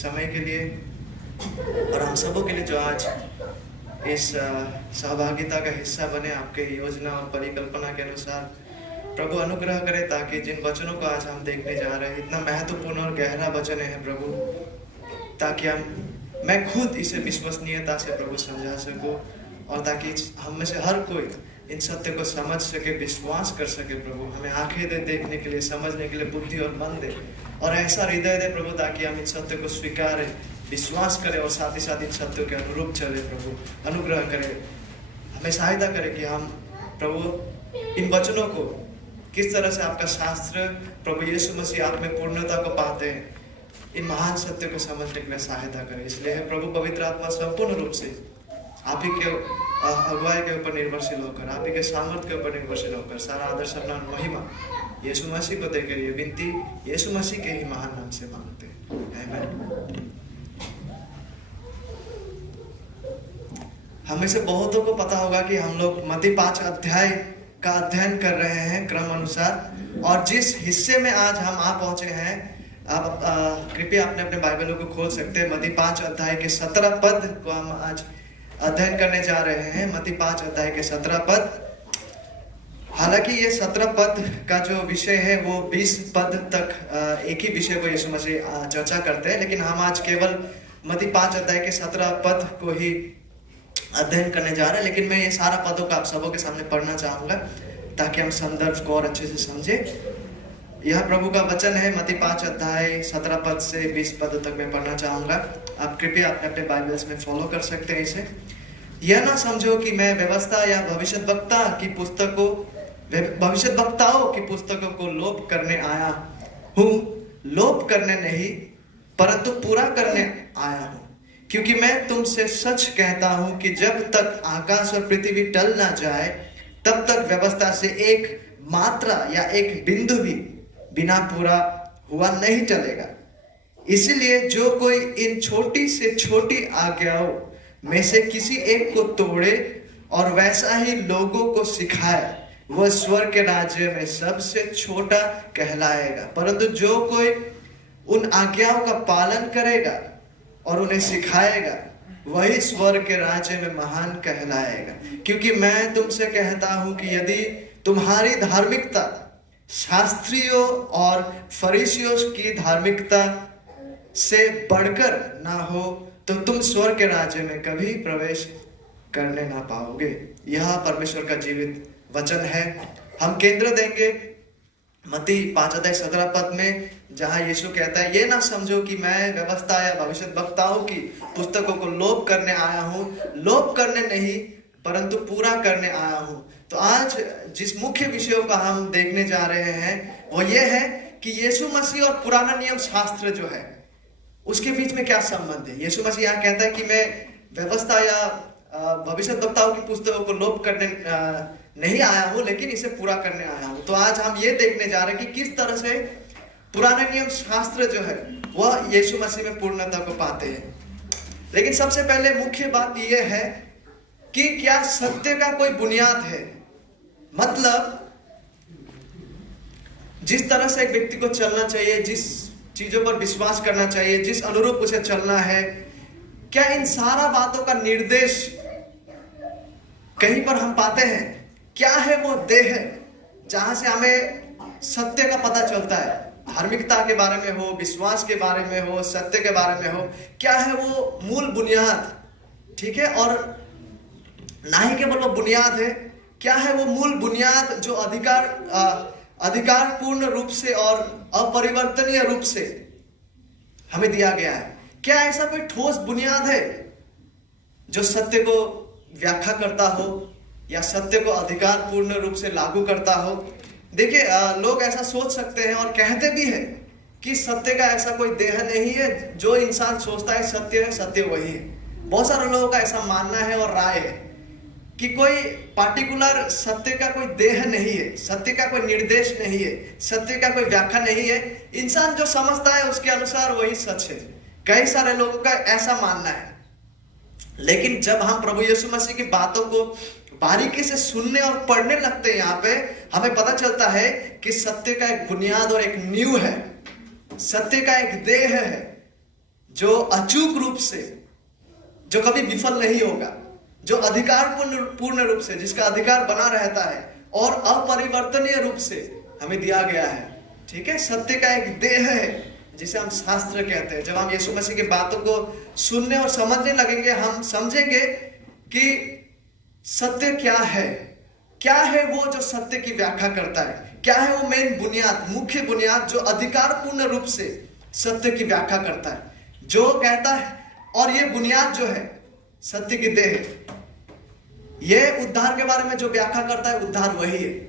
समय के लिए और हम सबों के लिए जो आज इस सहभागिता का हिस्सा बने आपके योजना और परिकल्पना के अनुसार। प्रभु अनुग्रह करे ताकि जिन वचनों को आज हम देखने जा रहे हैं, इतना महत्वपूर्ण और गहरा वचन है प्रभु, ताकि मैं खुद इसे विश्वसनीयता से प्रभु समझा सकूं और ताकि हम में से हर कोई इन सत्य को समझ सके, विश्वास कर सके। प्रभु हमें आंखें दे देखने के लिए, समझने के लिए, बुद्धि और मन दे और ऐसा हृदय दे प्रभु, ताकि हम इन सत्य को स्वीकारें, विश्वास करें और साथ ही साथ इन सत्यों के अनुरूप चले। प्रभु अनुग्रह करें, हमें सहायता करें कि हम प्रभु इन वचनों को किस तरह से आपका शास्त्र प्रभु यीशु मसीह आप में पूर्णता को पाते हैं, इन महान सत्य को समझने के लिए सहायता करें। इसलिए है प्रभु पवित्र आत्मा संपूर्ण रूप से आप ही के अगुवाई के ऊपर निर्भरशील होकर, आप ही के सामर्थ्य के ऊपर निर्भरशील होकर सारा आदर सम्मान महिमा यीशु मसीह को देकर ये विनती यीशु मसीह के ही महान नाम से मांगते हैं, आमीन। हमें से बहुतों को पता होगा कि हम लोग मत्ती 5 अध्याय का अध्ययन कर रहे हैं क्रम अनुसार, और जिस हिस्से में आज हम आ पहुंचे हैं, आप कृपया अपने बाइबलों को खोल सकते हैं। मत्ती 5 अध्याय के 17 पद को हम आज अध्ययन करने जा रहे हैं। मत्ती 5 अध्याय के 17 पद। हालांकि ये 17 पद का जो विषय है वो 20 पद तक एक ही विषय को यीशु मसीह चर्चा करते हैं, लेकिन हम आज केवल मत्ती 5 अध्याय के 17 पद को ही अध्ययन करने जा रहे हैं। लेकिन मैं ये सारा पदों का आप सबों के सामने पढ़ना चाहूंगा ताकि हम संदर्भ को और अच्छे से समझे। यह प्रभु का वचन है। मत्ती 5 अध्याय 17 पद से 20 पद तक मैं पढ़ना चाहूंगा। आप कृपया अपने बाइबल्स में फॉलो कर सकते हैं इसे। यह ना समझो कि मैं व्यवस्था या भविष्यद्वक्ताओं की पुस्तकों को लोप करने आया हूँ। लोप करने नहीं परंतु पूरा करने आया हूँ, क्योंकि मैं तुमसे सच कहता हूँ कि जब तक आकाश और पृथ्वी टल ना जाए तब तक व्यवस्था से एक मात्रा या एक बिंदु भी बिना पूरा हुआ नहीं टलेगा। इसलिए जो कोई इन छोटी से छोटी आज्ञाओं में से किसी एक को तोड़े और वैसा ही लोगों को सिखाए, वह स्वर्ग के राज्य में सबसे छोटा कहलाएगा। परंतु जो कोई उन आज्ञाओं का पालन करेगा और उन्हें सिखाएगा, वही स्वर्ग के राज्य में महान कहलाएगा। क्योंकि मैं तुमसे कहता हूं कि यदि तुम्हारी धार्मिकता शास्त्रियों और फरीसियों की धार्मिकता से बढ़कर ना हो तो तुम स्वर्ग के राज्य में कभी प्रवेश करने ना पाओगे। यह परमेश्वर का जीवित वचन है। हम केंद्र देंगे मत्ती 5 अध्याय 17 पद में, जहां यीशु कहता है, ये ना समझो कि मैं व्यवस्था या भविष्यद्वक्ताओं की पुस्तकों को लोप करने आया हूँ। लोप करने नहीं परंतु पूरा करने आया हूँ। तो आज जिस मुख्य विषयों का हम देखने जा रहे हैं वो ये है कि यीशु मसीह और पुराना नियम शास्त्र जो है उसके बीच में क्या संबंध है। यीशु मसीह यहाँ कहता है कि मैं व्यवस्था या भविष्यद्वक्ताओं की पुस्तकों को लोप करने नहीं आया हूँ, लेकिन इसे पूरा करने आया हूँ। तो आज हम ये देखने जा रहे हैं कि किस तरह से पुराना नियम शास्त्र जो है वह यीशु मसीह में पूर्णता को पाते हैं। लेकिन सबसे पहले मुख्य बात यह है कि क्या सत्य का कोई बुनियाद है। मतलब जिस तरह से एक व्यक्ति को चलना चाहिए, जिस चीजों पर विश्वास करना चाहिए, जिस अनुरूप उसे चलना है, क्या इन सारा बातों का निर्देश कहीं पर हम पाते हैं? क्या है वो देह जहां से हमें सत्य का पता चलता है? धार्मिकता के बारे में हो, विश्वास के बारे में हो, सत्य के बारे में हो, क्या है वो मूल बुनियाद? ठीक है, और ना ही केवल वो बुनियाद है, क्या है वो मूल बुनियाद जो अधिकार पूर्ण रूप से और अपरिवर्तनीय रूप से हमें दिया गया है? क्या ऐसा कोई ठोस बुनियाद है जो सत्य को व्याख्या करता हो या सत्य को अधिकार पूर्ण रूप से लागू करता हो? देखिए, लोग ऐसा सोच सकते हैं और कहते भी हैं कि सत्य का ऐसा कोई देह नहीं है। जो इंसान सोचता है सत्य है, सत्य वही है। बहुत सारे लोगों का ऐसा मानना है और राय है कि कोई पार्टिकुलर सत्य का कोई देह नहीं है, सत्य का कोई निर्देश नहीं है, सत्य का कोई व्याख्या नहीं है। इंसान जो समझता है उसके अनुसार वही सच है। कई सारे लोगों का ऐसा मानना है। लेकिन जब हम प्रभु यीशु मसीह की बातों को बारीकी से सुनने और पढ़ने लगते हैं, यहाँ पे हमें पता चलता है कि सत्य का एक बुनियाद और एक नींव है, सत्य का एक देह है जो अचूक रूप से, जो कभी विफल नहीं होगा, जो अधिकार पूर्ण रूप से, जिसका अधिकार बना रहता है और अपरिवर्तनीय रूप से हमें दिया गया है। ठीक है, सत्य का एक देह है जिसे हम शास्त्र कहते हैं। जब हम यीशु मसीह की बातों को सुनने और समझने लगेंगे, हम समझेंगे कि सत्य क्या है वो जो सत्य की व्याख्या करता है, क्या है वो मेन बुनियाद, मुख्य बुनियाद जो अधिकार पूर्ण रूप से सत्य की व्याख्या करता है, जो कहता है। और ये बुनियाद जो है सत्य की देह, ये उद्धार के बारे में जो व्याख्या करता है उद्धार वही है।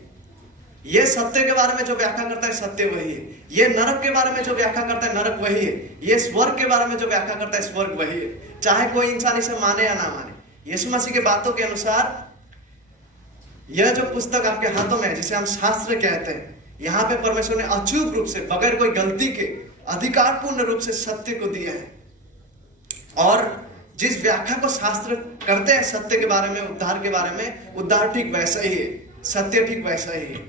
ये सत्य के बारे में जो व्याख्या करता है सत्य वही है। ये नरक के बारे में जो व्याख्या करता है नरक वही है। ये स्वर्ग के बारे में जो व्याख्या करता है स्वर्ग वही है, चाहे कोई इंसान इसे माने या ना माने। यीशु मसीह की बातों के अनुसार यह जो पुस्तक आपके हाथों में है, जिसे हम शास्त्र कहते हैं, यहाँ पे परमेश्वर ने अचूक रूप से, बगैर कोई गलती के, अधिकार पूर्ण रूप से सत्य को दिया है। और जिस व्याख्या को शास्त्र करते हैं सत्य के बारे में, उद्धार के बारे में, उद्धार ठीक वैसा ही है, सत्य ठीक वैसा ही है।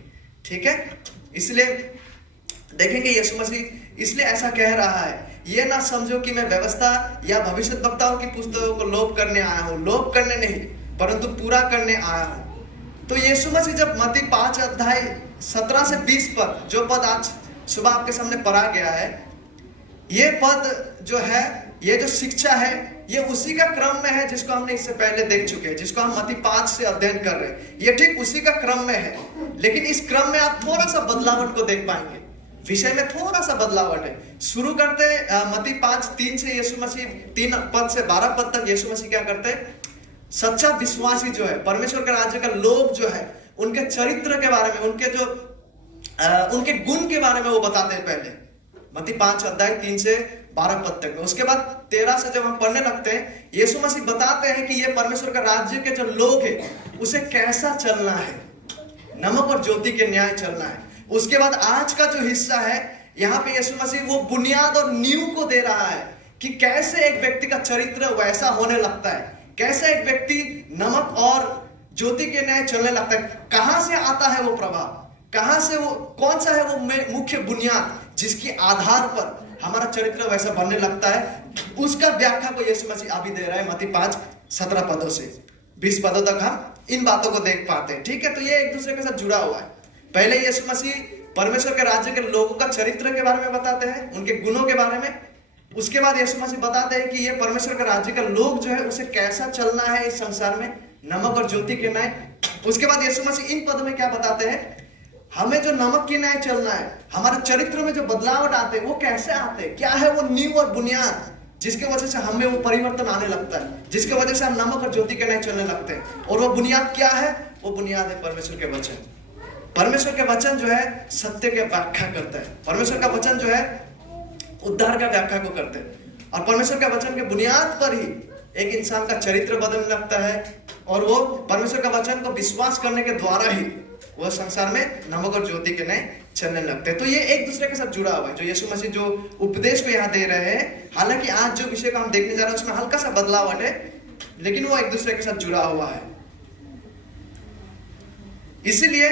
ठीक है, इसलिए देखेंगे यीशु मसीह इसलिए ऐसा कह रहा है, ये ना समझो कि मैं व्यवस्था या भविष्यद्वक्ताओं की पुस्तकों को लोप करने आया हूं, लोप करने नहीं परंतु पूरा करने आया हूं। तो यीशु मसीह जब मत्ती 5 अध्याय 17 से 20 पद, जो पद आज सुबह आपके सामने पढ़ा गया है, ये पद जो है, ये जो शिक्षा है, ये उसी का क्रम में है जिसको हमने इससे पहले देख चुके हैं, जिसको हम मत्ती 5 से अध्ययन कर रहे हैं। ये ठीक उसी का क्रम में है, लेकिन इस क्रम में आप थोड़ा सा बदलावट को देख पाएंगे। विषय में थोड़ा सा बदलावट है। शुरू करते मत्ती 5:3 से यीशु मसीह 3 पद से 12 पद तक यीशु मसीह क्या करते हैं, सच्चा विश्वासी जो है, परमेश्वर के राज्य का लोग जो है, उनके चरित्र के बारे में, उनके गुण के बारे में वो बताते हैं पहले, मत्ती 5 अध्याय 3 से 12 पद तक में। उसके बाद 13 से जब हम पढ़ने लगते हैं, यीशु मसीह बताते हैं कि ये परमेश्वर का राज्य के जो लोग हैं उसे कैसा चलना है, नमक और ज्योति के न्याय चलना है। उसके बाद आज का जो हिस्सा है, यहाँ पे यीशु मसीह वो बुनियाद और नींव को दे रहा है कि कैसे एक व्यक्ति का चरित्र वैसा होने लगता है, कैसे एक व्यक्ति नमक और ज्योति के न्याय चलने लगता है, कहां से आता है वो प्रभाव, कहां से वो, कौन सा है वो मुख्य बुनियाद जिसके आधार पर हमारा चरित्र वैसा बनने लगता है। उसका व्याख्या को यीशु मसीह अभी दे रहा है मत्ती 5 17 पदों से 20 पदों तक हम इन बातों को देख पाते हैं। ठीक है, तो ये एक दूसरे के साथ जुड़ा हुआ है। पहले यीशु मसीह परमेश्वर के राज्य के लोगों का चरित्र के बारे में बताते हैं, उनके गुणों के बारे में। उसके बाद यीशु मसीह बताते हैं कि ये परमेश्वर के राज्य का लोग जो है उसे कैसा चलना है इस संसार में, नमक और ज्योति के न्याय। उसके बाद यीशु मसीह इन पदों में क्या बताते हैं, हमें जो नमक के न्याय चलना है, हमारे चरित्र में जो बदलावट आते हैं वो कैसे आते हैं, क्या है वो नींव और बुनियाद जिसके वजह से हमें वो परिवर्तन आने लगता है, जिसके वजह से हम नमक और ज्योति के न्याय चलने लगते हैं। और वो बुनियाद क्या है, वो बुनियाद है परमेश्वर के वचन। परमेश्वर के वचन जो है सत्य के व्याख्या करता है, परमेश्वर का वचन जो है उद्धार का व्याख्या को करते हैं। और परमेश्वर के वचन के बुनियाद पर ही एक इंसान का चरित्र बदलने लगता है, और वो परमेश्वर का वचन को विश्वास करने के द्वारा ही वह संसार में नमक और ज्योति के न्याय चलने लगते हैं। तो ये एक दूसरे के साथ जुड़ा हुआ है। जो यीशु मसीह जो उपदेश को यहाँ दे रहे हैं, हालांकि आज जो विषय को हम देखने जा रहे हैं उसमें हल्का सा बदलावट है, लेकिन वो एक दूसरे के साथ जुड़ा हुआ है। इसीलिए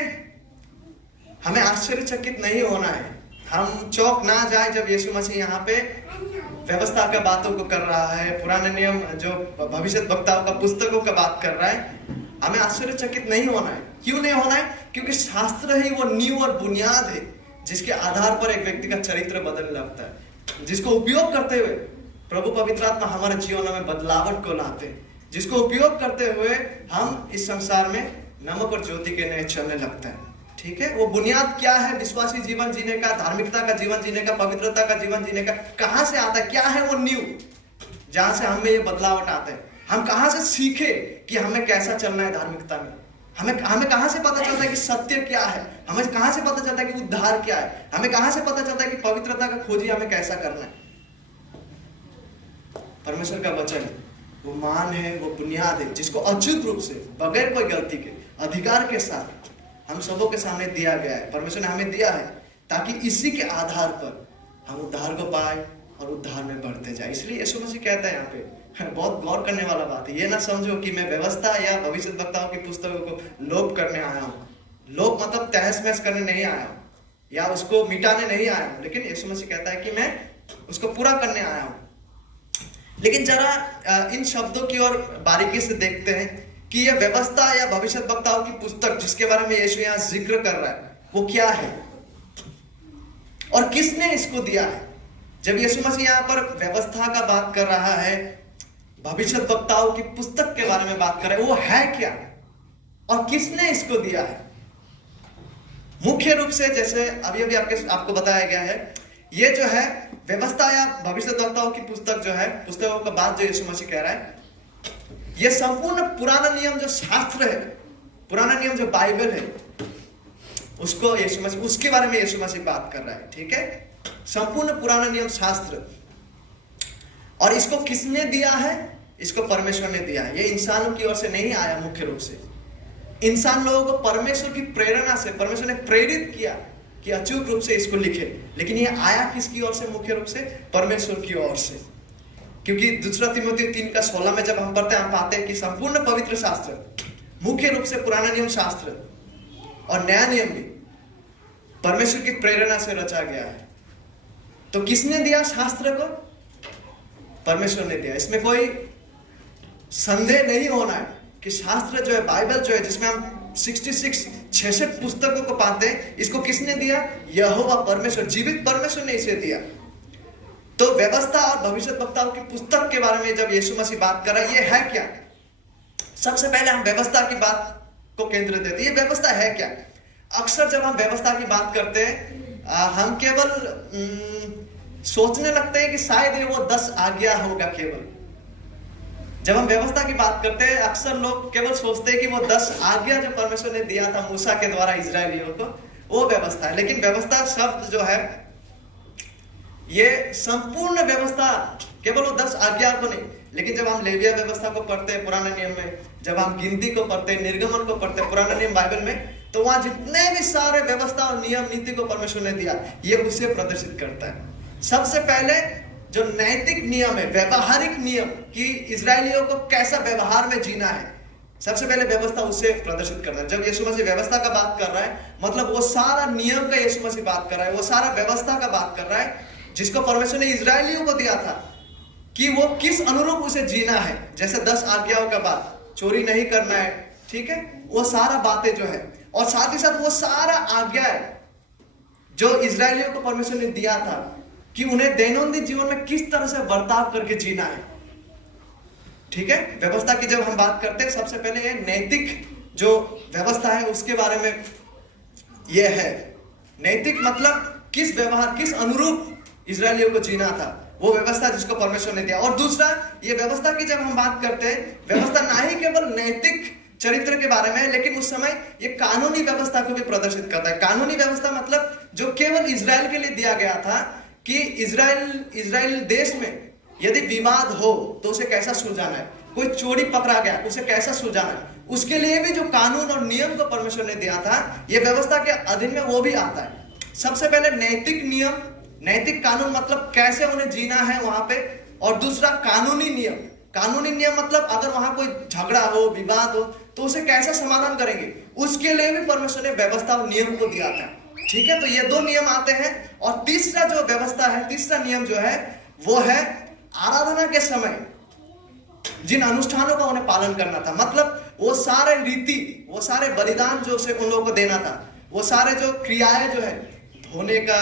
हमें आश्चर्यचकित नहीं होना है, हम चौंक ना जाए जब यीशु मसीह यहाँ पे व्यवस्था का बातों को कर रहा है, पुराने नियम जो भविष्यद्वक्ताओं का पुस्तकों का बात कर रहा है। हमें आश्चर्यचकित नहीं होना है। क्यों नहीं होना है? क्योंकि शास्त्र ही वो नींव और बुनियाद है जिसके आधार पर एक व्यक्ति का चरित्र बदलने लगता है, जिसको उपयोग करते हुए प्रभु पवित्र आत्मा हमारे जीवन में बदलावट को लाते हैं, जिसको उपयोग करते हुए हम इस संसार में नमक और ज्योति के न्याय चलने लगता है। ठीक है, वो बुनियाद क्या है विश्वासी जीवन जीने का, धार्मिकता का जीवन जीने का, पवित्रता का जीवन जीने का, कहां से आता है, क्या है वो नींव जहां से हमें ये बदलावट आते हैं। हम कहां से सीखे कि हमें कैसा चलना है धार्मिकता में, हमें कहां से पता चलता है कि सत्य क्या है, हमें कहां से पता चलता है कि उद्धार क्या है, हमें कहां से पता चलता है कि पवित्रता का खोजी हमें कैसा करना है। परमेश्वर का वचन वो मान है, वो बुनियाद है जिसको अचूक रूप से, बगैर कोई गलती के, अधिकार के साथ हम सबों के सामने दिया गया है। परमेश्वर ने हमें दिया है ताकि इसी के आधार पर हम उद्धार को पाए और उद्धार में बढ़ते जाए। इसलिए यीशु मसीह कहता है यहाँ पे, बहुत गौर करने वाला बात है, ये ना समझो कि मैं व्यवस्था या भविष्यद्वक्ताओं की पुस्तकों को लोप करने आया हूँ। लोप मतलब तहस महस करने नहीं आया हूँ या उसको मिटाने नहीं आया हूँ, लेकिन यीशु मसीह कहता है कि मैं उसको पूरा करने आया हूँ। लेकिन जरा इन शब्दों की ओर बारीकी से देखते हैं कि यह व्यवस्था या भविष्यद्वक्ताओं की पुस्तक जिसके बारे में यीशु यहाँ जिक्र कर रहा है वो क्या है और किसने इसको दिया है। जब यीशु मसीह यहाँ पर व्यवस्था का बात कर रहा है, भविष्यद्वक्ताओं की पुस्तक के बारे में बात कर रहा है, वो है क्या और किसने इसको दिया है। मुख्य रूप से जैसे अभी अभी आपको बताया गया है, ये जो है व्यवस्था या भविष्यद्वक्ताओं की पुस्तक जो है, पुस्तकों का बात जो यीशु मसीह कह रहा है, ये संपूर्ण पुराना नियम जो शास्त्र है, पुराना नियम जो बाइबल है, उसको यीशु मसीह, उसके बारे में यीशु मसीह बात कर रहा है। ठीक है, संपूर्ण पुराना नियम शास्त्र। और इसको किसने दिया है? इसको परमेश्वर ने दिया है। ये इंसानों की ओर से नहीं आया। मुख्य रूप से इंसान लोगों को परमेश्वर की प्रेरणा से परमेश्वर ने प्रेरित किया कि अचूक रूप से इसको लिखे, लेकिन ये आया किसकी ओर से? मुख्य रूप से परमेश्वर की ओर से। क्योंकि दूसरा तीमुथियुस 3:16 में जब हम पढ़ते हैं, हम पाते हैं कि संपूर्ण पवित्र शास्त्र, मुख्य रूप से पुराना नियम शास्त्र और नया नियम भी परमेश्वर की प्रेरणा से रचा गया है। तो किसने दिया शास्त्र को? परमेश्वर ने दिया। इसमें कोई संदेह नहीं होना है कि शास्त्र जो है, बाइबल जो है, जिसमें हम 66 पुस्तकों को पाते हैं, इसको किसने दिया? यहोवा परमेश्वर, जीवित परमेश्वर ने इसे दिया। तो व्यवस्था और भविष्यद्वक्ताओं की पुस्तक के बारे में जब यीशु मसीह बात कर रहा है, ये है क्या? सबसे पहले हम व्यवस्था की बात को केंद्रित देते हैं। ये व्यवस्था है क्या? अक्सर जब हम व्यवस्था की बात करते हैं, हम केवल सोचने लगते हैं कि शायद ये वो 10 आज्ञा होगा। केवल जब हम व्यवस्था की बात करते हैं, अक्सर लोग केवल सोचते हैं कि वो 10 आज्ञा जो परमेश्वर ने दिया था मूसा के द्वारा इजरायलियों को, वो व्यवस्था है। लेकिन व्यवस्था शब्द जो है, ये संपूर्ण व्यवस्था, केवल वो 10 आज्ञा को नहीं। लेकिन जब हम लेविया व्यवस्था को पढ़ते हैं पुराने नियम में, जब हम गिनती को पढ़ते हैं, निर्गमन को पढ़ते हैं पुराने नियम बाइबल में, तो वहां जितने भी सारे व्यवस्था और नियम नीति को परमेश्वर ने दिया, ये उसे प्रदर्शित करता है। सबसे पहले जो नैतिक नियम है, व्यवहारिक नियम कि इजरायलियों को कैसा व्यवहार में जीना है, सबसे पहले व्यवस्था उसे प्रदर्शित करता है। जब यीशु मसीह व्यवस्था का बात कर रहा है, मतलब वो सारा नियम का यीशु मसीह बात कर रहा है, वो सारा व्यवस्था का बात कर रहा है जिसको परमेश्वर ने इजरायलियों को दिया था कि वो किस अनुरूप उसे जीना है। जैसे 10 आज्ञाओं का बात, चोरी नहीं करना है, ठीक है, वो सारा बातें जो है, और साथ ही साथ वो सारा आज्ञा जो इजरायलियों को परमेश्वर ने दिया था कि उन्हें दैनंदिन जीवन में किस तरह से बर्ताव करके जीना है। ठीक है, व्यवस्था की जब हम बात करते हैं, सबसे पहले ये नैतिक जो व्यवस्था है उसके बारे में ये है। नैतिक मतलब किस व्यवहार, किस अनुरूप इजरायलियों को जीना था, वो व्यवस्था जिसको परमेश्वर ने दिया। और दूसरा, ये व्यवस्था की जब हम बात करते हैं, व्यवस्था ना ही केवल नैतिक चरित्र के बारे में, लेकिन उस समय ये कानूनी व्यवस्था को भी प्रदर्शित करता है। कानूनी व्यवस्था मतलब जो केवल इजराइल के लिए दिया गया था कि इजराइल देश में यदि विवाद हो तो उसे कैसा सुलझाना है, कोई चोरी पकड़ा गया उसे कैसा सुलझाना है, उसके लिए भी जो कानून और नियम को परमेश्वर ने दिया था, ये व्यवस्था के अधीन में वो भी आता है। सबसे पहले नैतिक नियम, नैतिक कानून मतलब कैसे उन्हें जीना है वहां पे, और दूसरा कानूनी नियम। कानूनी नियम मतलब अगर वहां कोई झगड़ा हो, विवाद हो, तो उसे कैसा समाधान करेंगे, उसके लिए भी परमेश्वर ने व्यवस्था और नियम को दिया था। ठीक है, तो ये 2 नियम आते हैं। और तीसरा जो व्यवस्था है, तीसरा नियम जो है, वो है आराधना के समय जिन अनुष्ठानों का उन्हें पालन करना था। मतलब वो सारे रीति, वो सारे बलिदान जो उसे उन लोगों को देना था, वो सारे जो क्रियाएं जो है, धोने का,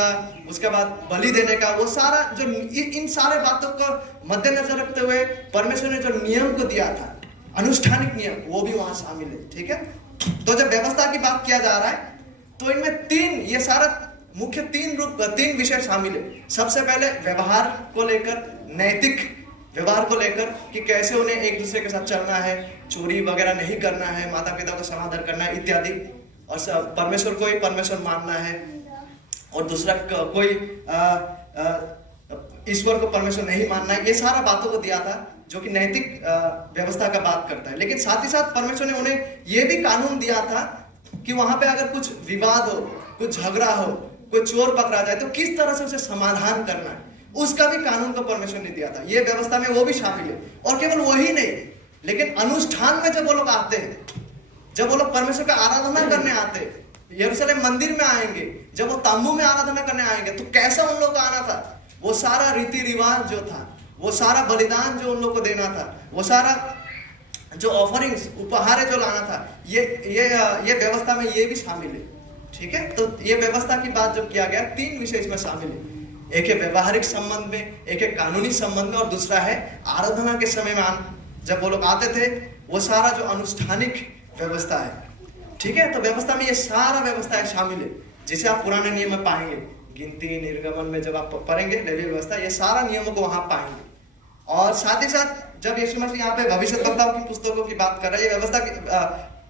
उसके बाद बलि देने का, वो सारा जो इन सारे बातों को मद्देनजर रखते हुए परमेश्वर ने जो नियम को दिया था, अनुष्ठानिक नियम, वो भी वहां शामिल है। ठीक है, तो जब व्यवस्था की बात किया जा रहा है, तो इनमें 3, ये सारा मुख्य 3 विषय शामिल है। सबसे पहले व्यवहार को लेकर, नैतिक व्यवहार को लेकर कि कैसे उन्हें एक दूसरे के साथ चलना है, चोरी वगैरह नहीं करना है, माता पिता को समादर करना है इत्यादि, और परमेश्वर को ही परमेश्वर मानना है, और दूसरा कोई ईश्वर को परमेश्वर नहीं मानना है। ये सारा बातों को दिया था जो कि नैतिक व्यवस्था का बात करता है। लेकिन साथ ही साथ परमेश्वर ने उन्हें ये भी कानून दिया था कि वहां पे अगर कुछ विवाद हो, कुछ झगड़ा हो, कोई चोर पकड़ा जाए, तो किस तरह से उसे समाधान करना है, उसका भी कानून को परमेश्वर ने दिया था। ये व्यवस्था में वो भी शामिल है। और केवल वही नहीं, लेकिन अनुष्ठान में जब वो लोग आते हैं, जब वो लोग परमेश्वर का आराधना करने आते हैं, यरूशलेम मंदिर में आएंगे, जब वो तंबू में आराधना करने आएंगे, तो कैसा उन लोग का आना था, वो सारा रीति रिवाज जो था वो सारा बलिदान जो उन लोग को देना था, वो सारा जो ऑफरिंग्स उपहार जो लाना था, ये व्यवस्था में ये भी शामिल है। ठीक है, तो ये व्यवस्था की बात जब किया गया, तीन विषय इसमें शामिल है। एक है व्यवहारिक संबंध में, एक है कानूनी संबंध में, और दूसरा है आराधना के समय में जब वो लोग आते थे, वो सारा जो अनुष्ठानिक व्यवस्था है। ठीक है, तो व्यवस्था में ये सारा व्यवस्था शामिल है, जिसे आप पुराने नियम में पाएंगे। गिनती, निर्गमन में जब आप पढ़ेंगे लेवी व्यवस्था, ये सारा नियमों को वहां पाएंगे। और साथ ही साथ जब यीशु मसीह यहाँ पे भविष्यद्वक्ताओं की पुस्तकों की बात कर रहा है, ये व्यवस्था की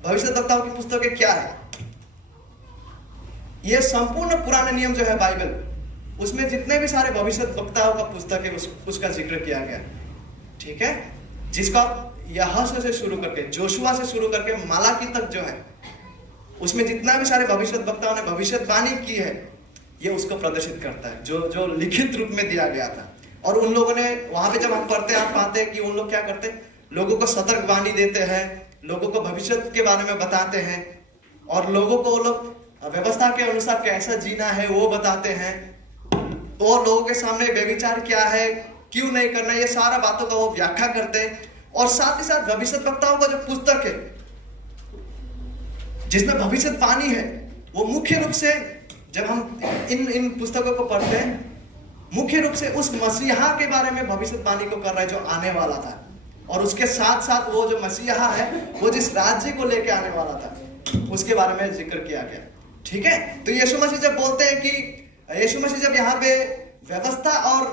भविष्यद्वक्ताओं की पुस्तकें क्या है? ये संपूर्ण पुराने नियम जो है बाइबल, उसमें जितने भी सारे भविष्यद्वक्ताओं का पुस्तक है उसका जिक्र किया गया। ठीक है, जिसका यहोशू से शुरू करके, जोशुआ से शुरू करके मलाकी तक जो है, उसमें जितना भी सारे भविष्यद्वक्ताओं ने भविष्यवाणी की है, ये उसको प्रदर्शित करता है, जो लिखित रूप में दिया गया था। और उन लोगों ने वहां पे जब हम पढ़ते हैं, आप पाते हैं कि उन लोग क्या करते, लोगों को सतर्कवाणी देते हैं, लोगों को भविष्य के बारे में बताते हैं, और लोगों को वो लोग व्यवस्था के अनुसार कैसा जीना है वो बताते हैं, और लोगों के सामने व्यभिचार क्या है, क्यों नहीं करना, ये सारा बातों का वो व्याख्या करते हैं। और साथ ही साथ भविष्यद्वक्ताओं का जो पुस्तक है, जिसमें भविष्यवाणी है, वो मुख्य रूप से जब हम इन पुस्तकों को पढ़ते हैं, मुख्य रूप से उस मसीहा के बारे में भविष्यवाणी को कर रहा है जो आने वाला था, और उसके साथ साथ वो जो मसीहा है, वो जिस राज्य को लेके आने वाला था, उसके बारे में जिक्र किया गया। ठीक है, तो यीशु मसीह जब बोलते हैं कि यीशु मसीह जब यहाँ पे व्यवस्था और